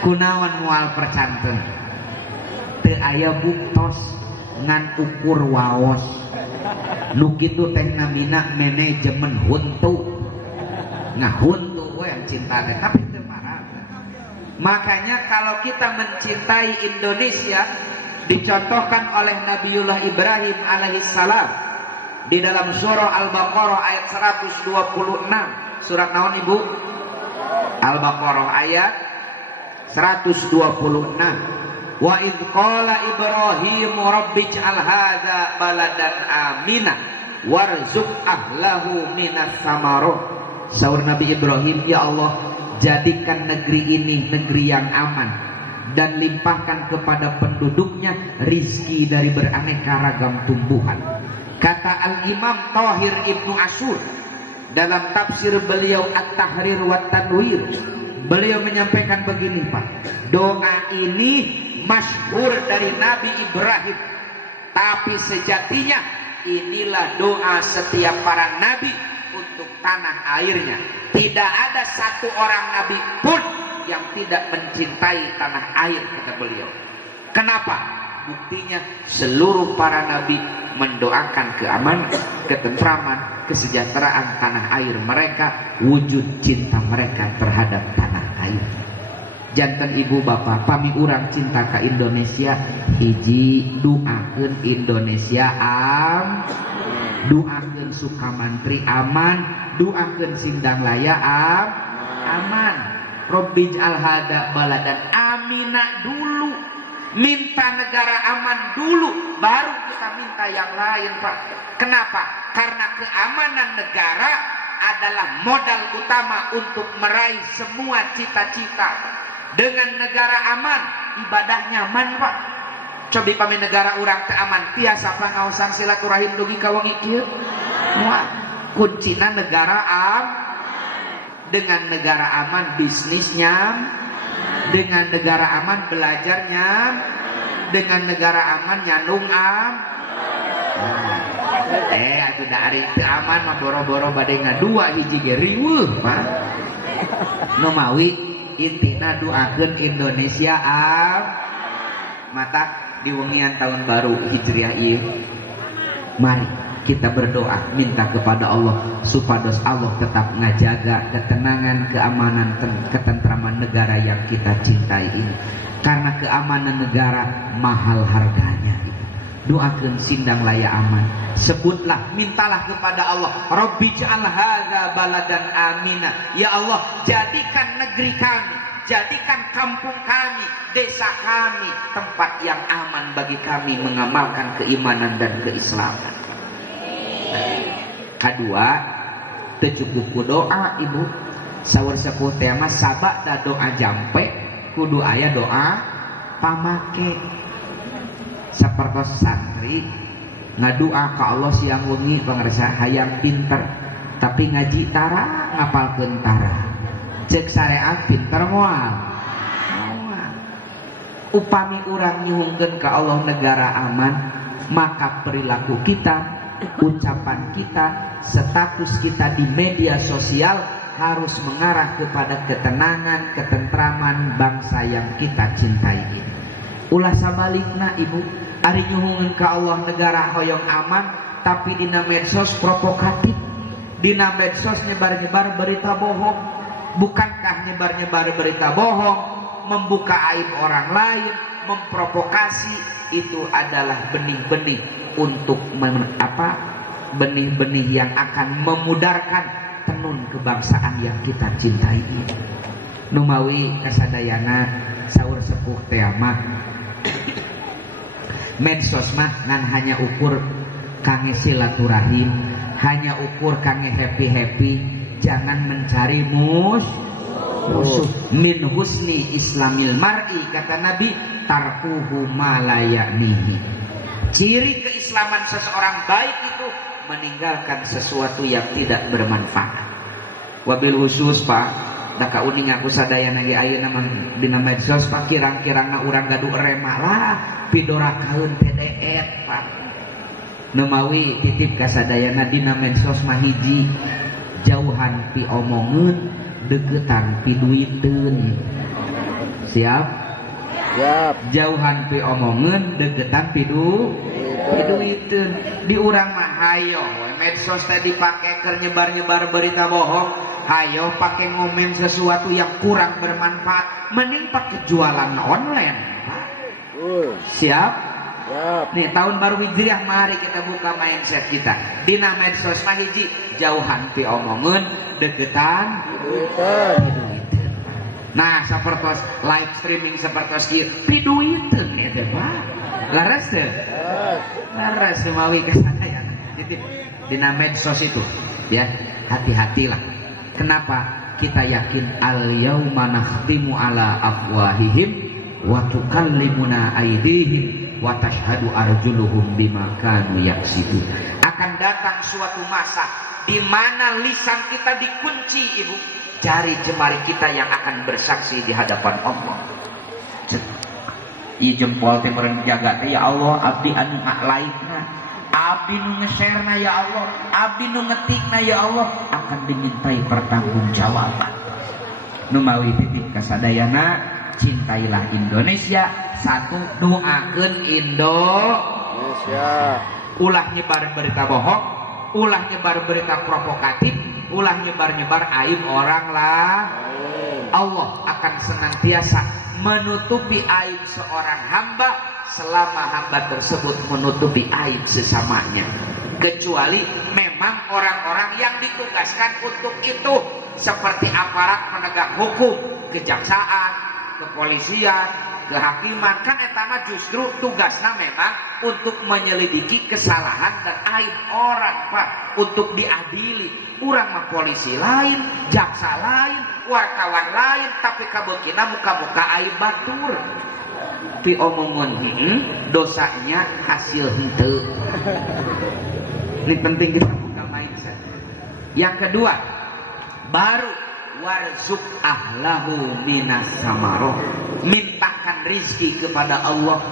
kunaon moal percanten? Teu aya buktos ngan ukur waos. Nu kitu teh namina manajemen huntu. Ngahuntu we cinta teh, tapi teu parah. Makanya kalau kita mencintai Indonesia, dicontohkan oleh Nabiullah Ibrahim alaihissalam di dalam surah Al-Baqarah ayat 126. Surat naon ibu? Al-Baqarah ayat 126. Wa idh qala Ibrahim rabbij'al hadza baladan amina warzuq ahlahu minas samarah. Saur Nabi Ibrahim, ya Allah, jadikan negeri ini negeri yang aman dan limpahkan kepada penduduknya rizki dari beraneka ragam tumbuhan. Kata Al-Imam Thahir Ibnu Ashur dalam tafsir beliau At-Tahrir wa Tanwir, beliau menyampaikan begini Pak, doa ini masyhur dari Nabi Ibrahim, tapi sejatinya inilah doa setiap para nabi untuk tanah airnya. Tidak ada satu orang nabi pun yang tidak mencintai tanah air, kata beliau. Kenapa? Buktinya seluruh para nabi mendoakan keamanan, ketentraman, kesejahteraan tanah air mereka, wujud cinta mereka terhadap tanah air. Janten ibu bapak pami urang cinta ke Indonesia, hiji doakeun Indonesia doakeun Sukamantri aman, doakeun Sindang Laya aman. Robbij'al hada baladan amina dulu, minta negara aman dulu, baru kita minta yang lain Pak. Kenapa? Karena keamanan negara adalah modal utama untuk meraih semua cita-cita. Dengan negara aman, ibadah nyaman Pak. Cobi pami negara urang teu aman, tiasa pangaosan silaturahim dugi ka wong ieu. Moal kuncina negara dengan negara aman bisnisnya, dengan negara aman belajarnya, dengan negara aman nyandung atuh da ari teu aman mah boro-boro bade ngadua hiji ge riweuh Pak. Nu mawi intina doakeun Indonesia mata di wengian tahun baru Hijriah ieu. Mari kita berdoa minta kepada Allah supados Allah tetap ngajaga ketenangan, keamanan, ketentraman negara yang kita cintai ini. Karena keamanan negara mahal harganya. Doakeun Sindang Laya aman. Sebutlah, mintalah kepada Allah, Rabbij'al hadza baladan amina. Ya Allah, jadikan negeri kami, jadikan kampung kami, desa kami tempat yang aman bagi kami mengamalkan keimanan dan keislaman. Kedua, teu cukup ku doa ibu. Saur sepuh teh mah sabak da doa jampe, kudu aya doa pamake. Sapertos santri ngadua ka Allah siang wengi pangarsa hayang pinter, tapi ngaji tara ngapalkeun tara. Cek syariat pinter moal. Upami urang nyuhungkeun ka Allah negara aman, maka perilaku kita, ucapan kita, status kita di media sosial harus mengarah kepada ketenangan, ketentraman bangsa yang kita cintai ini. Ulah sabalikna ibu, ari nyuhungeun ka Allah negara hoyong aman, tapi dina medsos provokatif, dina medsos nyebar-nyebar berita bohong. Bukankah nyebar-nyebar berita bohong, membuka aib orang lain, memprovokasi, itu adalah benih-benih untuk benih-benih yang akan memudarkan tenun kebangsaan yang kita cintai ini. Numawi kasadayana saur sepuh teh mah medsos mah ngan hanya ukur kange silaturahim, hanya ukur kange happy-happy, jangan mencari musuh. Min husni islamil mar'i, kata Nabi, tarkuhu ma la ya'nihi. Ciri keislaman seseorang baik itu meninggalkan sesuatu yang tidak bermanfaat. Wabil khusus Pak, da kauning aku sadayana ge ayeuna mah dina medsos Pak, kirang-kirangna urang gaduh remak lah pidorakaeun TDR Pak. Nemawi titip kasadayana dina medsos mah hiji, jauhan pi omongeun, deketan pi duiteun. Siap? Siap. Jauhan pi omongeun, deketan pi duiteun. Di urang mah hayo medsos teh dipake keur nyebar-nyebar berita bohong. Hayo pakai ngomen sesuatu yang kurang bermanfaat, mending pakai jualan online. Siap? Siap. Nih tahun baru Hijriah, mari kita buka mindset kita. Dina medsos mah hiji, jauhan pi omongeun, deketan piduiteun. Nah, sapertos live streaming sapertos ieu piduiteun ya teh Pak. Laras teh? Laras semawi kasadayana. Jadi dina medsos itu ya, hati-hatilah. Kenapa? Kita yakin al yauma nakhtimu ala afwahihim wa tukallimuna aydihim wa tashhadu arjuluhum bima kanu yaksibun. Akan datang suatu masa di mana lisan kita dikunci, Ibu. Jari jemari kita yang akan bersaksi di hadapan Allah. Ieu jempol teh meureun jaga teh ya Allah, abdi anu ngalaikna, abdi nu nge-share-na ya Allah, abdi nu ngetikna ya Allah akan dimintai pertanggungjawaban. Nu mawi titip kasadayana, cintailah Indonesia. Satu, doakeun Indonesia. Ulah nyebar berita bohong, ulah nyebar berita provokatif, ulah nyebar-nyebar aib orang lah. Allah akan senantiasa menutupi aib seorang hamba selama hamba tersebut menutupi aib sesamanya, kecuali memang orang-orang yang ditugaskan untuk itu, seperti aparat penegak hukum, kejaksaan, kepolisian, kehakiman. Kan etama justru tugasnya memang untuk menyelidiki kesalahan dan aib orang, Pak, untuk diadili. Urang mah polisi lain, jaksa lain, wartawan lain, tapi kabukina muka-muka aib batur. Pi omongan dosanya hasil henteu. Ini penting kita buka mindset. Yang kedua, baru warzuk ahlahu minas samaroh. Mintakan rizki kepada Allah.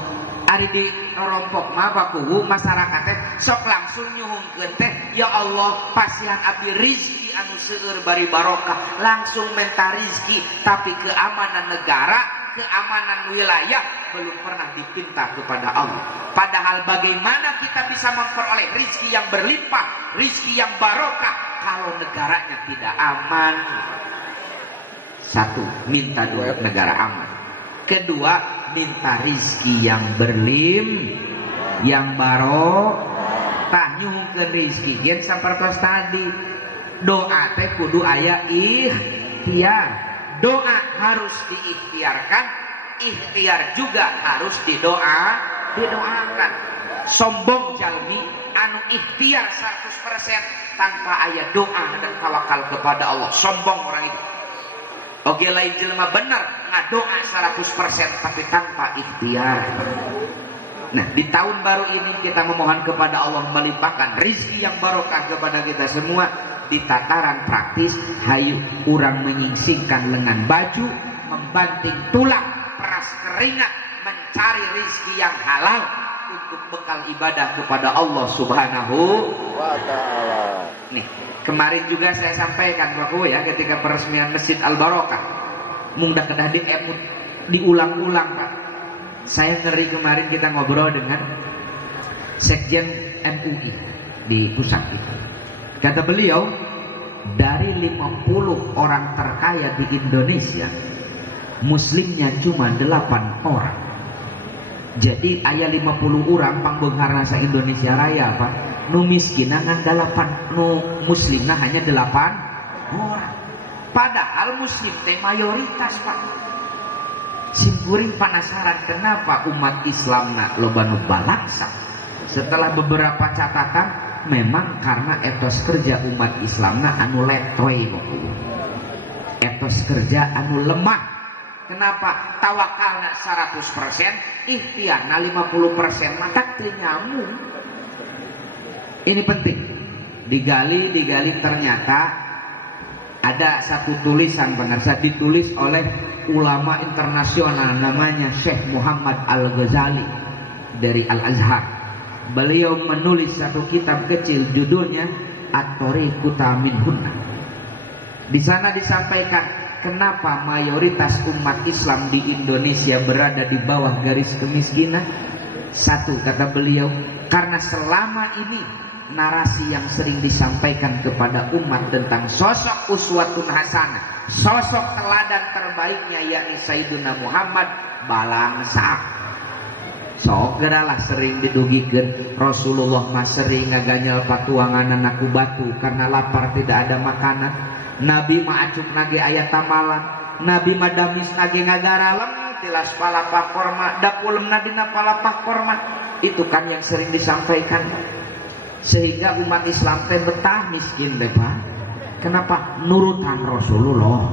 Ari di rompok mah bakuhu masyarakatnya sok langsung nyuhungkeun teh, ya Allah pasihan abdi rizki anu seueur bari barokah, langsung minta rizki. Tapi keamanan negara, keamanan wilayah belum pernah dipinta kepada Allah. Padahal bagaimana kita bisa memperoleh rizki yang berlimpah, rizki yang barokah kalau negaranya tidak aman? Satu, minta dulu negara aman. Kedua, minta rizki yang yang barokah. Nyuhungkeun rizki gen sapertos tadi. Doa teh kudu aya ikhtiar. Doa harus diikhtiarkan, ikhtiar juga harus didoakan. Sombong jalmi anu ikhtiar 100% tanpa aya doa dan tawakal kepada Allah, sombong orang itu. Oke, lain jelema benar ngadoa 100% tapi tanpa ikhtiar. Nah, di tahun baru ini kita memohon kepada Allah melimpahkan rizki yang barokah kepada kita semua. Di tataran praktis, hayu urang menyingsingkan lengan baju, membanting tulang, peras keringat, mencari rizki yang halal untuk bekal ibadah kepada Allah Subhanahu wa ta'ala. Nih, kemarin juga saya sampaikan bahwa ya ketika peresmian Masjid Al-Barokah, mungkin kedah diulang-ulang, Pak. Saya ngeri kemarin kita ngobrol dengan Sekjen MUI di pusat itu. Kata beliau, dari 50 orang terkaya di Indonesia, muslimnya cuma 8 orang. Jadi aya 50 orang pangbeungharna sa Indonesia Raya, Pak. Nu miskinna ngan 8, nu muslimna hanya 8 orang. Padahal muslim teh mayoritas, Pak. Simkuring penasaran kenapa umat Islamna loba nu balaksa. Setelah beberapa catatan, memang karena etos kerja umat Islamna anu letoy, etos kerja anu lemah. Kenapa? Tawakalna 100%, ikhtiarna 50%, maka teu nyambung. Ini penting. Digali ternyata ada satu tulisan pemirsa ditulis oleh ulama internasional namanya Syekh Muhammad Al-Ghazali dari Al-Azhar. Beliau menulis satu kitab kecil judulnya At-Tariqu Minhunna. Di sana disampaikan kenapa mayoritas umat Islam di Indonesia berada di bawah garis kemiskinan. Satu, kata beliau, karena selama ini narasi yang sering disampaikan kepada umat tentang sosok uswatun hasanah, sosok teladan terbaiknya yakni Sayyiduna Muhammad balangsa. Sok geralah sering didugikeun Rasulullah mah sering ngaganyel patuanganan aku batu karena lapar tidak ada makanan. Nabi mah acuk nage aya tamalan, Nabi mah damis nage ngagaralem tilas palapah korma, dakulem nabi na palapah korma. Itu kan yang sering disampaikan. Sehingga umat Islam teh betah miskin deh, Pak. Kenapa? Nurutan Rasulullah.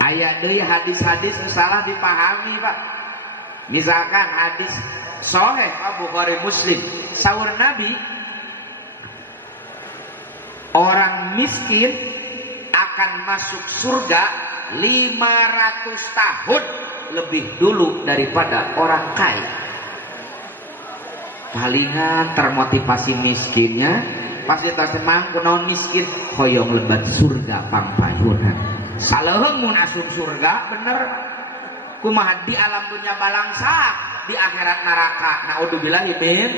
Aya deui hadis-hadis salah dipahami, Pak. Misalkan hadis sahih Bukhari Muslim, saur Nabi, orang miskin akan masuk surga 500 tahun lebih dulu daripada orang kaya. Palingan termotivasi miskinnya pasti tersemang kunaon miskin hoyong lebat surga pampayunan. Saleuheung mun asup surga bener kumaha di alam dunya balangsa, di akhirat neraka. Naudzubillah min.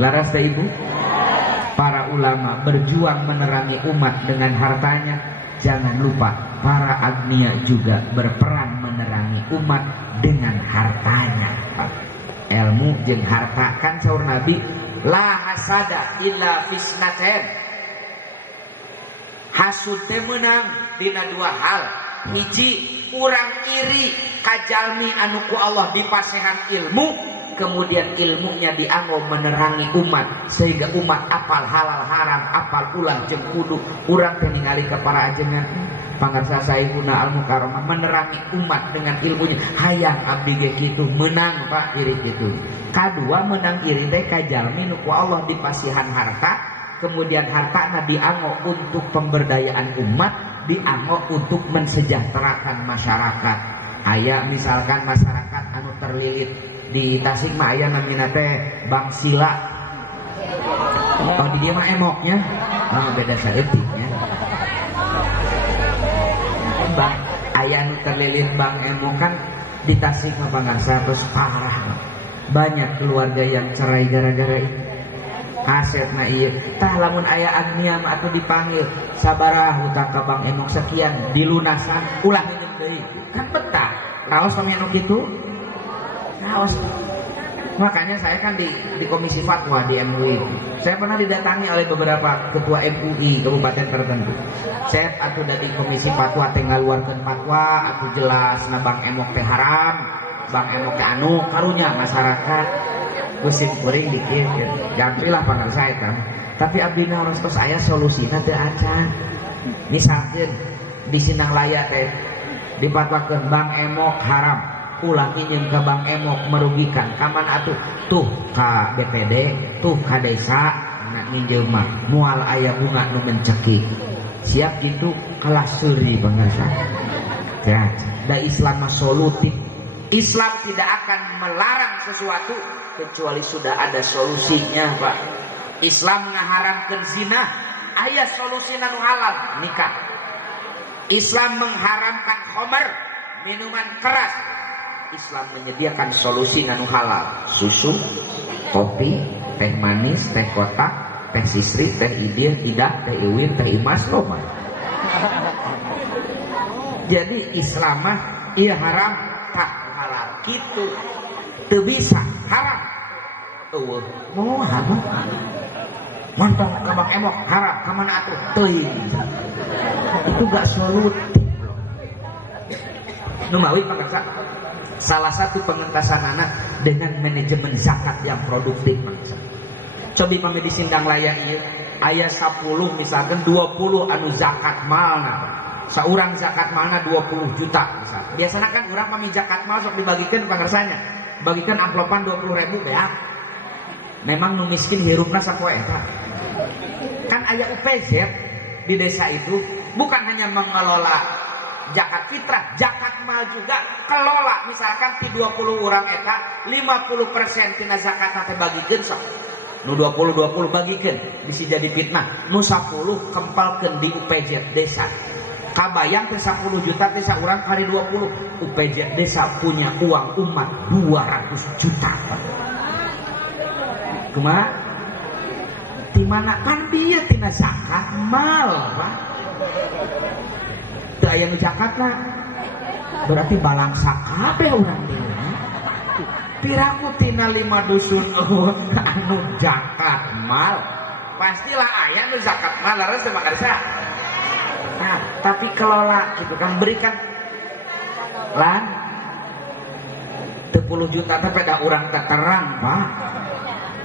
Laras teh Ibu? Para ulama berjuang menerangi umat dengan hartanya. Jangan lupa para agnia juga berperan menerangi umat dengan hartanya. Ilmu jeung harta kan saur Nabi la hasada illa fisnaten. Hasud teh meunang dina dua hal. Hiji, urang iri kajalmi anu ku Allah dipasehan ilmu, kemudian ilmunya dianggo menerangi umat sehingga umat apal halal haram, apal ulah jeung kudu urang teh ningali ka para ajengan pangarsa sayyiduna al-mukarramah menerangi umat dengan ilmunya. Hayang abdi ge kitu menang Pak iri kitu. Kadua menang iri teh kajalmi nu ku Allah dipasihan harta, kemudian hartana dianggo untuk pemberdayaan umat, dianggo untuk mensejahterakan masyarakat. Aya misalkan masyarakat anu terlilit di Tasik mah aya namina teh Bang Sila. Oh di dia mah emoknya. Beda saeutiknya. Bang aya anu terlilit Bang Emok kan di Tasik mah bangsa terus parah. Banyak keluarga yang cerai gara-gara itu. Asetna ieu tah lamun aya agnia mah atuh dipanggil sabaraha hutang ka Bang Emok sekian dilunasan ulah minjem deui kan betah raos kami anu kitu raos. Makanya saya kan di komisi fatwa di MUI saya pernah didatangi oleh beberapa ketua MUI kabupaten tertentu. Saya atuh da di komisi fatwa teh ngaluarkeun fatwa atuh jelas na Bang Emok teh haram, Bang Emok teh anu karunya masyarakat kusin kuring dikit jampilah pangarsa eta. Tapi abdi naon tos aya solusina teu acan. Misalkeun di Sindang Laya teh dipatwakeun Bang Emok haram, ulah minjem ka Bang Emok merugikan. Kaman atuh tuh ka BPD, tuh ka desa nak minjem mah moal aya bunga nu mencekik. Siap gitu kalah seuri pangarsa. Ya, da Islam mah solutif. Islam tidak akan melarang sesuatu kecuali sudah ada solusinya, Pak. Islam mengharamkan zina, aya solusina nu halal, nikah. Islam mengharamkan khamr, minuman keras. Islam menyediakan solusi nu halal, susu, kopi, teh manis, teh kotak, teh sisri, teh idil, idah, teh iwin, teh imas, loba. Jadi Islam mah ieu haram tak halal gitu. Teu bisa haram. Eueuh, moal apa? Mantap ka Bang Emok haram, ka mana atuh? Teuing. Itu gak solutif. Nu mawi pangarsa. Salah satu pengentasan anak dengan manajemen zakat yang produktif pangarsa. Cobi pami di Sindang Laya ieu aya 10 misalkan 20 anu zakat malna. Saurang zakat malna 20 juta misal. Biasana kan urang pami zakat mal sok dibagikeun pangarsanya. Bagikan amplopan 20.000 beak. Memang nu miskin hirupna sapoe eta. Kan aya UPZ di desa itu bukan hanya mengelola zakat fitrah, zakat mal juga kelola. Misalkan ti 20 urang eta 50% tina zakat teh bagikeun sok. Nu 20 bagikeun bisi jadi fitnah. Nu 10 kempalkeun di UPZ desa. Kabayang teh 10 juta teh saurang kali 20. UPZ desa punya uang umat 200 juta. Kumaha? Di mana kan dia tina zakat mal, Pak. Teu aya nu zakatna. Berarti balangsa kabeh urang dieu. Piraku tina 5 dusun anu zakat mal. Pastilah aya nu zakat mal laras teh makarsa. Nah, tapi kelola gitu kan berikan lan 10 juta teh peda urang teh terang, Pak.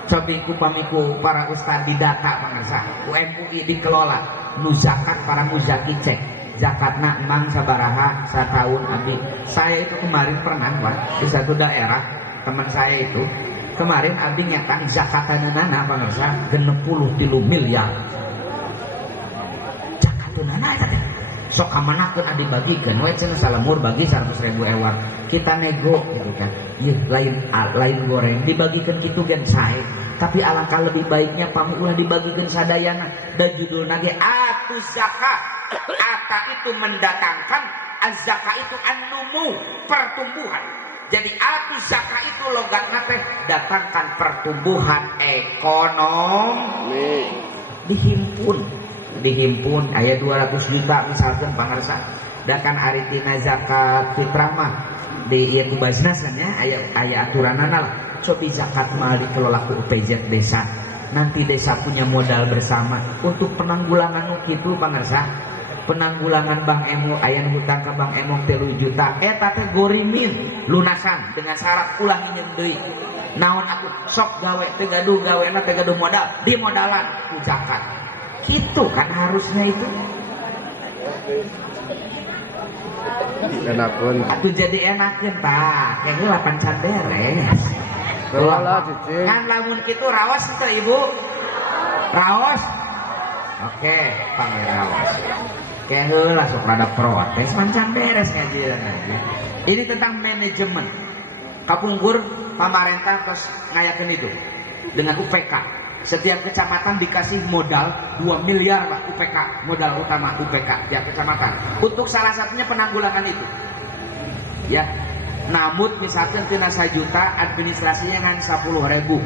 Cobi ku pamiku para ustad di data pangarsa, UMUI dikelola nu zakat para muzaki cek zakatna emang sabaraha setahun abdi. Saya itu kemarin pernah Pak di satu daerah, teman saya itu kemarin abdi ngetang zakatanana pangersa 63 miliar. Zakatanana eta teh sok kamanakeun adi bagikeun we cenah salemur bagi 100.000 ewang. Kita nego gitu kan. Ieu lain goreng dibagikeun kitu gen sae. Tapi alangkah lebih baiknya pami ulah dibagikeun sadayana. Da judulna ge atu zakat. Ata itu mendatangkan, az-zaka itu an-numu, pertumbuhan. Jadi atu zaka itu logatna teh datangkan pertumbuhan ekonomi. Dihimpun aya 200 juta misalkan pangarsa. Dakan aritina zakat fitrah mah di ieu Basnas kan ya aya aturanana lah. Cobi zakat mah dikelola ku UPZ desa. Nanti desa punya modal bersama untuk penanggulangan nu kitu pangarsa. Penanggulangan Bang Emo aya hutang ka Bang Emo 3 juta eta teh gorimin lunasan dengan syarat ulang nginjem deui. Naon aku sok gawe teh gaduh gawena teh gaduh modal dimodalan ku zakat. Kitu kan harusnya itu. Enakeun. Atuh jadi enakeun Pak. Kayaknya lapan can beres. Kan lamun kitu raos teu Ibu? Raos? Oke, panggil raos. Kayak heula sok rada protes mancan beres ngaji. Ini tentang manajemen. Kapungkur pamarentah terus ngayakeun itu dengan UPK. Setiap kecamatan dikasih modal 2 miliar Pak UPK, modal utama UPK tiap kecamatan. Untuk salah satunya penanggulangan itu. Ya. Namun misalkan tina 1 juta administrasinya ngan 10.000.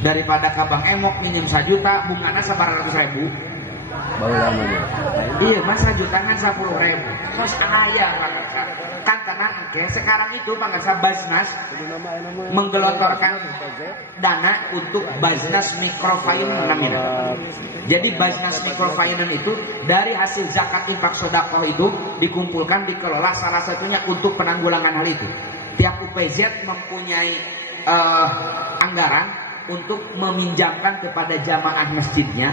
Daripada ka Bang Emok minjem 1 juta bungana 900.000. Baulamanya. Iya, mas 1 juta kan 10.000. Terus aya pangarsa. Kan tenang engke sekarang itu pangarsa Basnas menggelontorkan dana untuk Basnas Microfinance namanya. Jadi Basnas Microfinance itu dari hasil zakat infak sedekah itu dikumpulkan dikelola salah satunya untuk penanggulangan hal itu. Tiap UPZ mempunyai anggaran untuk meminjamkan kepada jamaah masjidnya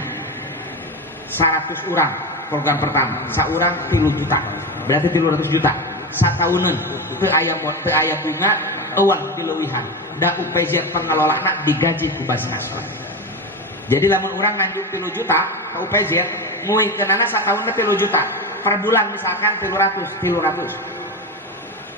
100 orang program pertama, saurang 3 juta, berarti 300 juta, satauneun teu aya bunga, eueuh dileuwihan. Da UPZ pengelolana digaji ku Basnas. Jadi lamun urang nganjuk 3 juta ke UPZ, nguikeunana sataunna 3 juta, per bulan misalkan 300.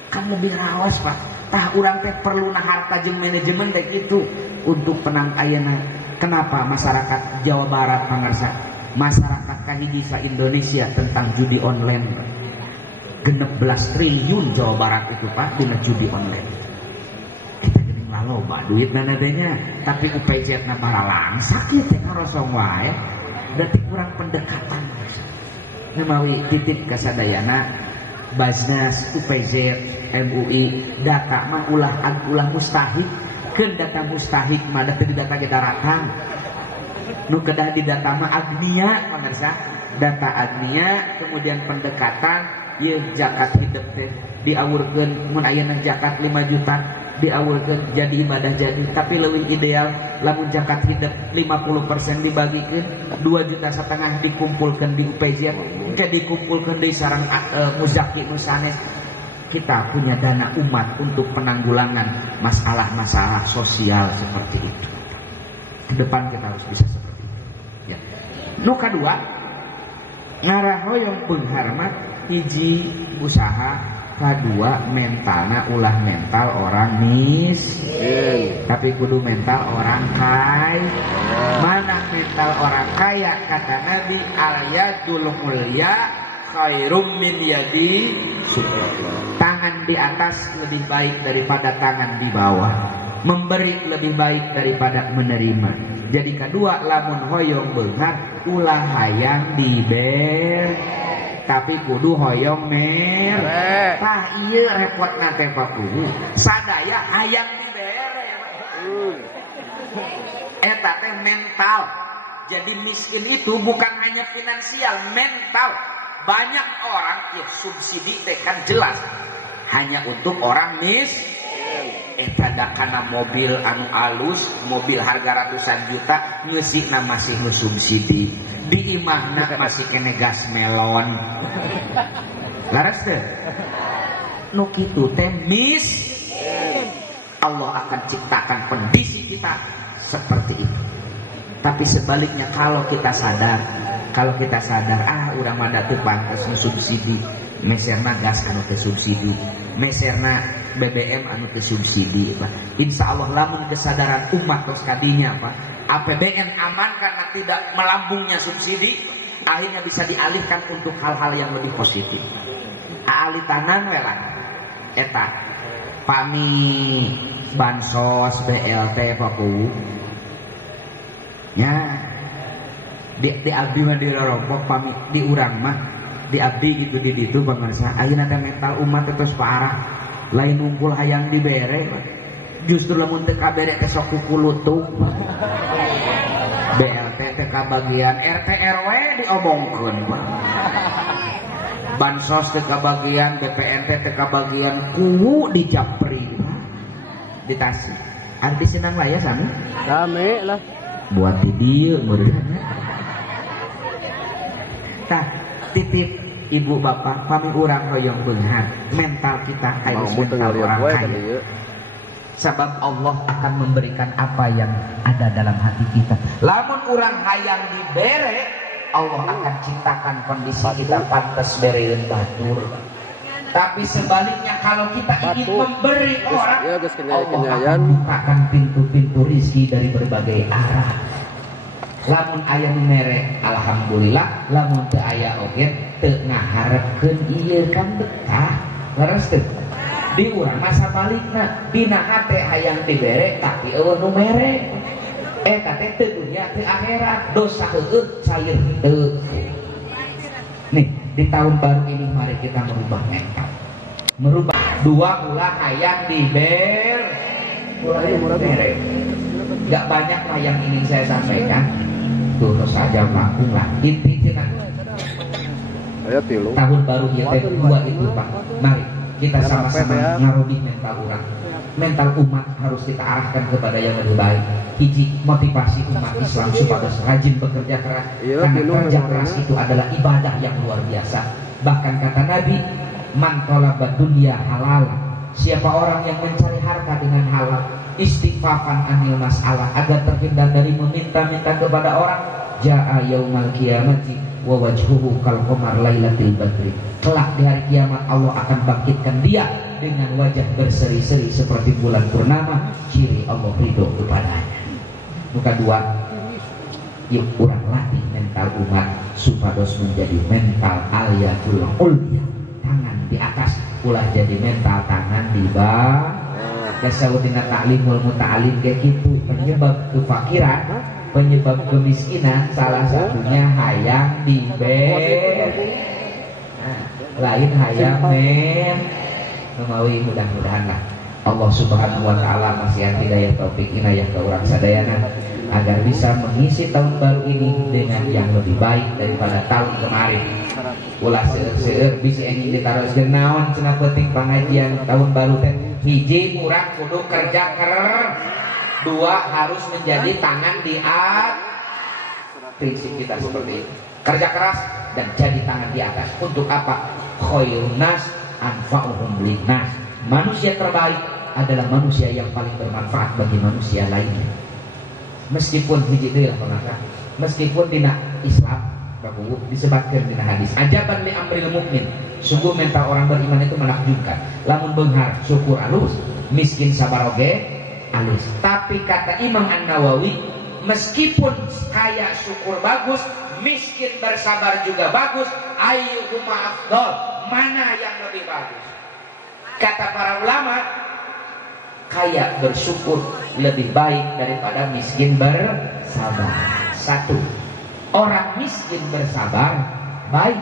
Kan lebih rawas Pak. Tah urang teh perlu harta jeung manajemen teh kitu untuk penang ayeuna. Kenapa masyarakat Jawa Barat pangarsa? Masyarakat kahiji sa Indonesia tentang judi online. 16 triliun Jawa Barat itu Pak dina judi online. Kita geuning laloba duit nanadenya, tapi UPZ na baralang sakit teh karosong wae. Berarti kurang pendekatan. Namawi titip ka sadayana Basnas, UPZ, MUI, data mah ulah mustahik. Keun data mustahik mah teh di data ge daratan. Nu kedah di data mah agnia pangarsa, data agnia, kemudian pendekatan ieu zakat hidup teh diawurkeun mun ayeuna zakat 5 juta diawurkeun jadi ibadah jadi, tapi leuwih ideal lamun zakat hidup 50% dibagikeun 2,5 juta dikumpulkeun di UPZ ke dikumpulkeun di sareng muzaki nusanes. Kita punya dana umat untuk penanggulangan masalah-masalah sosial seperti itu. Ke depan kita harus bisa seperti itu. Ya. Nu kadua, ngarahoyong pengharmat hiji usaha, kadua mentalna ulah mental orang miskin, tapi kudu mental orang kaya. Mana mental orang kaya? Kata Nabi, al-yadul mulya khairum min yadi sufla. Tangan di atas lebih baik daripada tangan di bawah. Memberi lebih baik daripada menerima. Jadi kedua, lamun hoyong beunghar ulah hayang diber, tapi kudu hoyong mer. Tah ieu repotna teh Pak Guru. Sadaya hayang dibere. Eta teh mental. Jadi miskin itu bukan hanya finansial, mental. Banyak orang ya subsidi teh kan jelas hanya untuk orang miskin. Eta kana mobil anu alus, mobil harga ratusan juta, ngeusina masih nu subsidi. Di imahna masih kene gas melon. Laras teh? Nu kitu teh Allah akan ciptakan kondisi kita seperti itu. Tapi sebaliknya kalau kita sadar, urang mah da teu pantes nu subsidi, meserna gas anu teu subsidi, meserna BBM anu teu subsidi, insya Allah lamun kesadaran umat tos kadinya APBN aman karena tidak melambungnya subsidi, akhirnya bisa dialihkan untuk hal-hal yang lebih positif. Alitanan we lah eta pami bansos BLT paku nya di abdi mah di rorompok pami di urang mah di abdi gitu di ditu pamirsa ayeuna teh mental umat terus parah. Lain ngumpul hayang dibere, justru lamun teu kabere teh sok kukulutung. BLT teh kabagian, RT RW diomongkeun. Bansos teh kabagian, BPNT teh kabagian, kuwu dijapri. Di Tasik. Arti senang lah ya sana? Rame lah. Buat di dieu meureun. Tah, titip ibu bapak pami urang hoyong beunghar mental kita kayak mental orang kaya. Sebab Allah akan memberikan apa yang ada dalam hati kita. Lamun urang hayang dibere, Allah akan ciptakan kondisi kita pantas bereun batur. Tapi sebaliknya kalau kita ingin memberi orang, Allah akan bukakan pintu-pintu rizki dari berbagai arah. Lamun aya nu mere, alhamdulillah. Lamun teu aya oge, teu ngaharepkeun ieu kan betah. Leres teu? Di urang mah sabalikna, dina hate hayang dibere tapi eueuh nu mere. Eta teh teu dunya teu akhirat, dosa heueuh cair teu. Nih, di tahun baru ini mari kita merubah mental. Merubah dua ulah hayang diber. Mere. Gak banyak lah yang ingin saya sampaikan. Terus saja melakukan lah intinya tahun baru ya kedua itu Pak. Mari kita sama-sama ngarobih mental orang, mental umat harus kita arahkan kepada yang lebih baik. Hiji, motivasi umat Islam supaya rajin bekerja keras, karena kerja keras itu adalah ibadah yang luar biasa. Bahkan kata Nabi, man talaba dunya halal, siapa orang yang mencari harta dengan halal, istighfafan anil masalah, agar terhindar dari meminta-minta kepada orang, jaa yaumal qiyamati wa wajhuhu kal qamar lailatul badri. Kelak di hari kiamat Allah akan bangkitkan dia dengan wajah berseri-seri seperti bulan purnama, ciri Allah ridho kepadanya. Muka dua, yuk urang latih mental umat supados menjadi mental aliyatul ulya, tangan di atas, ulah jadi mental tangan di bawah. Kasawutina ta'limul muta'alim kayak gitu. Penyebab kefakiran, penyebab kemiskinan salah satunya hayang diber. Lain hayang men. Memawi mudah-mudahan lah Allah Subhanahu wa taala masih hidayah taufik inayah ke urang sadayana agar bisa mengisi tahun baru ini dengan yang lebih baik daripada tahun kemarin. Ulah seueur bisa ingin ditaruhkeun naon cenah penting pengajian tahun baru teh. Hiji, urang kudu kerja keras. Dua, harus menjadi tangan di atas. Prinsip kita seperti itu. Kerja keras dan jadi tangan di atas. Untuk apa? Khairun nas anfa'uhum linnas. Manusia terbaik adalah manusia yang paling bermanfaat bagi manusia lainnya. Meskipun hiji deui lah, meskipun dina Islam disebutkan dina hadis, ajaban li amril mukmin. Sungguh mental orang beriman itu menakjubkan. Lamun beunghar syukur alus, miskin sabar oge alus. Tapi kata Imam An-Nawawi, meskipun kaya syukur bagus, miskin bersabar juga bagus, ayyuhuma afdal, mana yang lebih bagus? Kata para ulama, kaya bersyukur lebih baik daripada miskin bersabar. Satu, orang miskin bersabar baik,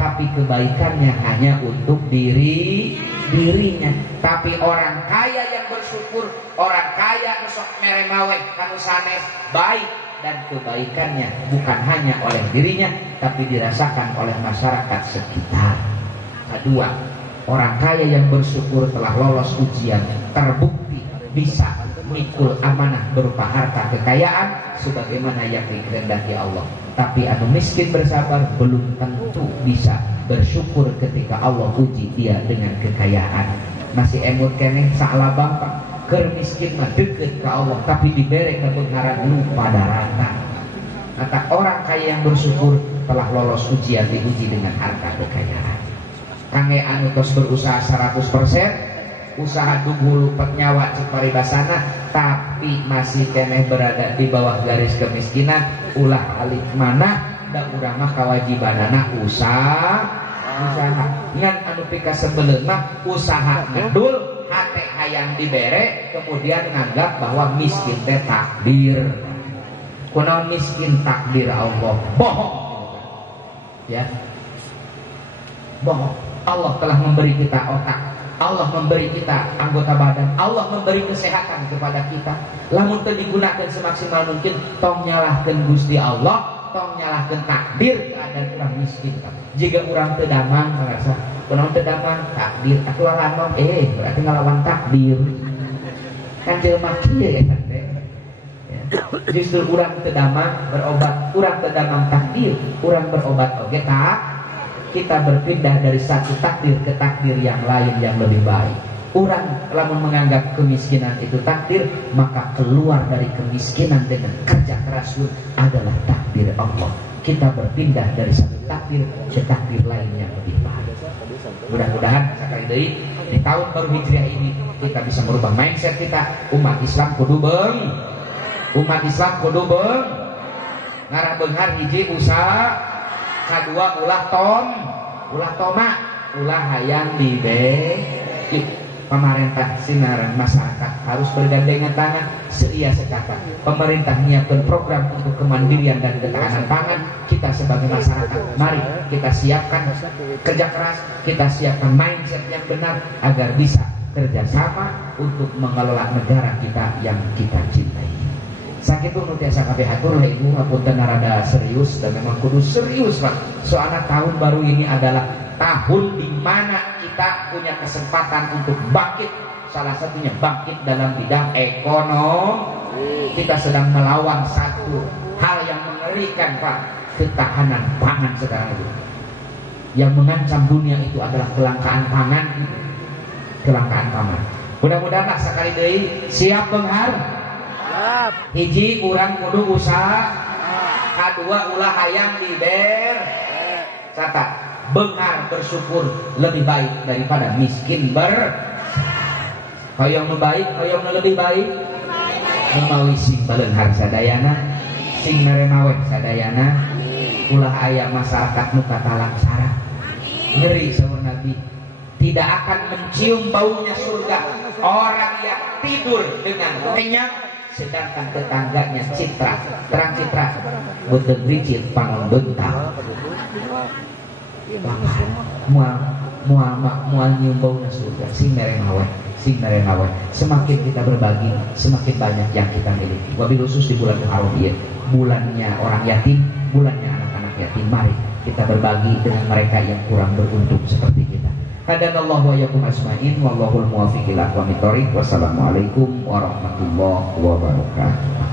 tapi kebaikannya hanya untuk dirinya. Tapi orang kaya yang bersyukur, orang kaya nusok meremawe kanu sanes baik, dan kebaikannya bukan hanya oleh dirinya tapi dirasakan oleh masyarakat sekitar. Kedua, orang kaya yang bersyukur telah lolos ujian, terbukti bisa mikul amanah berupa harta kekayaan sebagaimana yang dikehendaki Allah. Tapi anu miskin bersabar belum tentu bisa bersyukur ketika Allah uji dia dengan kekayaan. Masih emut keneh salah bapak keur miskin mah deket ke Allah, tapi dibere kebenaran lupa daratan. Kata orang kaya yang bersyukur telah lolos ujian, diuji dengan harta kekayaan. Kange anu tos berusaha 100%, usaha dugul nyawa cipari basana, tapi masih keneh berada di bawah garis kemiskinan, ulah alik mana da urang mah kawajibanana usaha ngan anu pika sebeleum mah usaha ngedul hate hayang dibere, kemudian nganggap bahwa miskin teh takdir. Kunaon miskin takdir Allah? Bohong. Ya. Bohong. Allah telah memberi kita otak, Allah memberi kita anggota badan, Allah memberi kesehatan kepada kita. Lamun teu digunakeun semaksimal mungkin, tong nyalahkeun Gusti Allah, tong nyalahkeun takdir keadaan urang miskin. Jika urang teu damang merasa kunaon teu damang takdir, aku lawan berarti ngalawan takdir. Kan jelema kieu eta teh. Justru urang teu damang berobat, urang teu damang takdir, urang berobat oge tak. Kita berpindah dari satu takdir ke takdir yang lain yang lebih baik. Orang lamun menganggap kemiskinan itu takdir, maka keluar dari kemiskinan dengan kerja keras pun adalah takdir Allah. Kita berpindah dari satu takdir ke takdir lain yang lebih baik. Mudah-mudahan sekali deui di tahun baru Hijriah ini kita bisa merubah mindset kita. Umat Islam kudu beung, umat Islam kudu beung. Ngarah beunghar hiji usaha, kadua ulah toma, ulah hayang dibe. Pemerintah sinaran masyarakat harus bergandengan tangan seia sekata. Pemerintah menyiapkan program untuk kemandirian dan ketahanan pangan. Kita sebagai masyarakat, mari kita siapkan kerja keras, kita siapkan mindset yang benar agar bisa kerjasama untuk mengelola negara kita yang kita cintai. Sakit pun tiasa kabeh hatur lah ibu, ngapunten narada serius dan memang kudu serius Pak. Soalnya tahun baru ini adalah tahun di mana kita punya kesempatan untuk bangkit. Salah satunya bangkit dalam bidang ekonomi. Kita sedang melawan satu hal yang mengerikan Pak, ketahanan pangan sekarang itu. Yang mengancam dunia itu adalah kelangkaan pangan. Kelangkaan pangan. Mudah-mudahan sekali deui siap beunghar. Hiji urang kudu usaha, kadua ulah hayang diber. Catat, beunghar bersyukur lebih baik daripada miskin hoyong membaik, hoyong lebih baik. Memawi sing baleunghar sadayana, sing naremaweh sadayana, ulah aya masyarakat nu katalang sarah. Ngeri saur Nabi, tidak akan mencium baunya surga orang yang tidur dengan kenyang, sedangkan tetangganya citra, terang citra, beuteung ricit pangon bental. Mual nyium baunya surga, sing merengaweh. Semakin kita berbagi, semakin banyak yang kita miliki. Wabil khusus di bulan Muharram ini, bulannya orang yatim, bulannya anak-anak yatim. Mari kita berbagi dengan mereka yang kurang beruntung seperti kita. Hadanallahu wa iyyakum ajmain, wallahul muwaffiq ila aqwamit thoriq. Wassalamualaikum warahmatullahi wabarakatuh.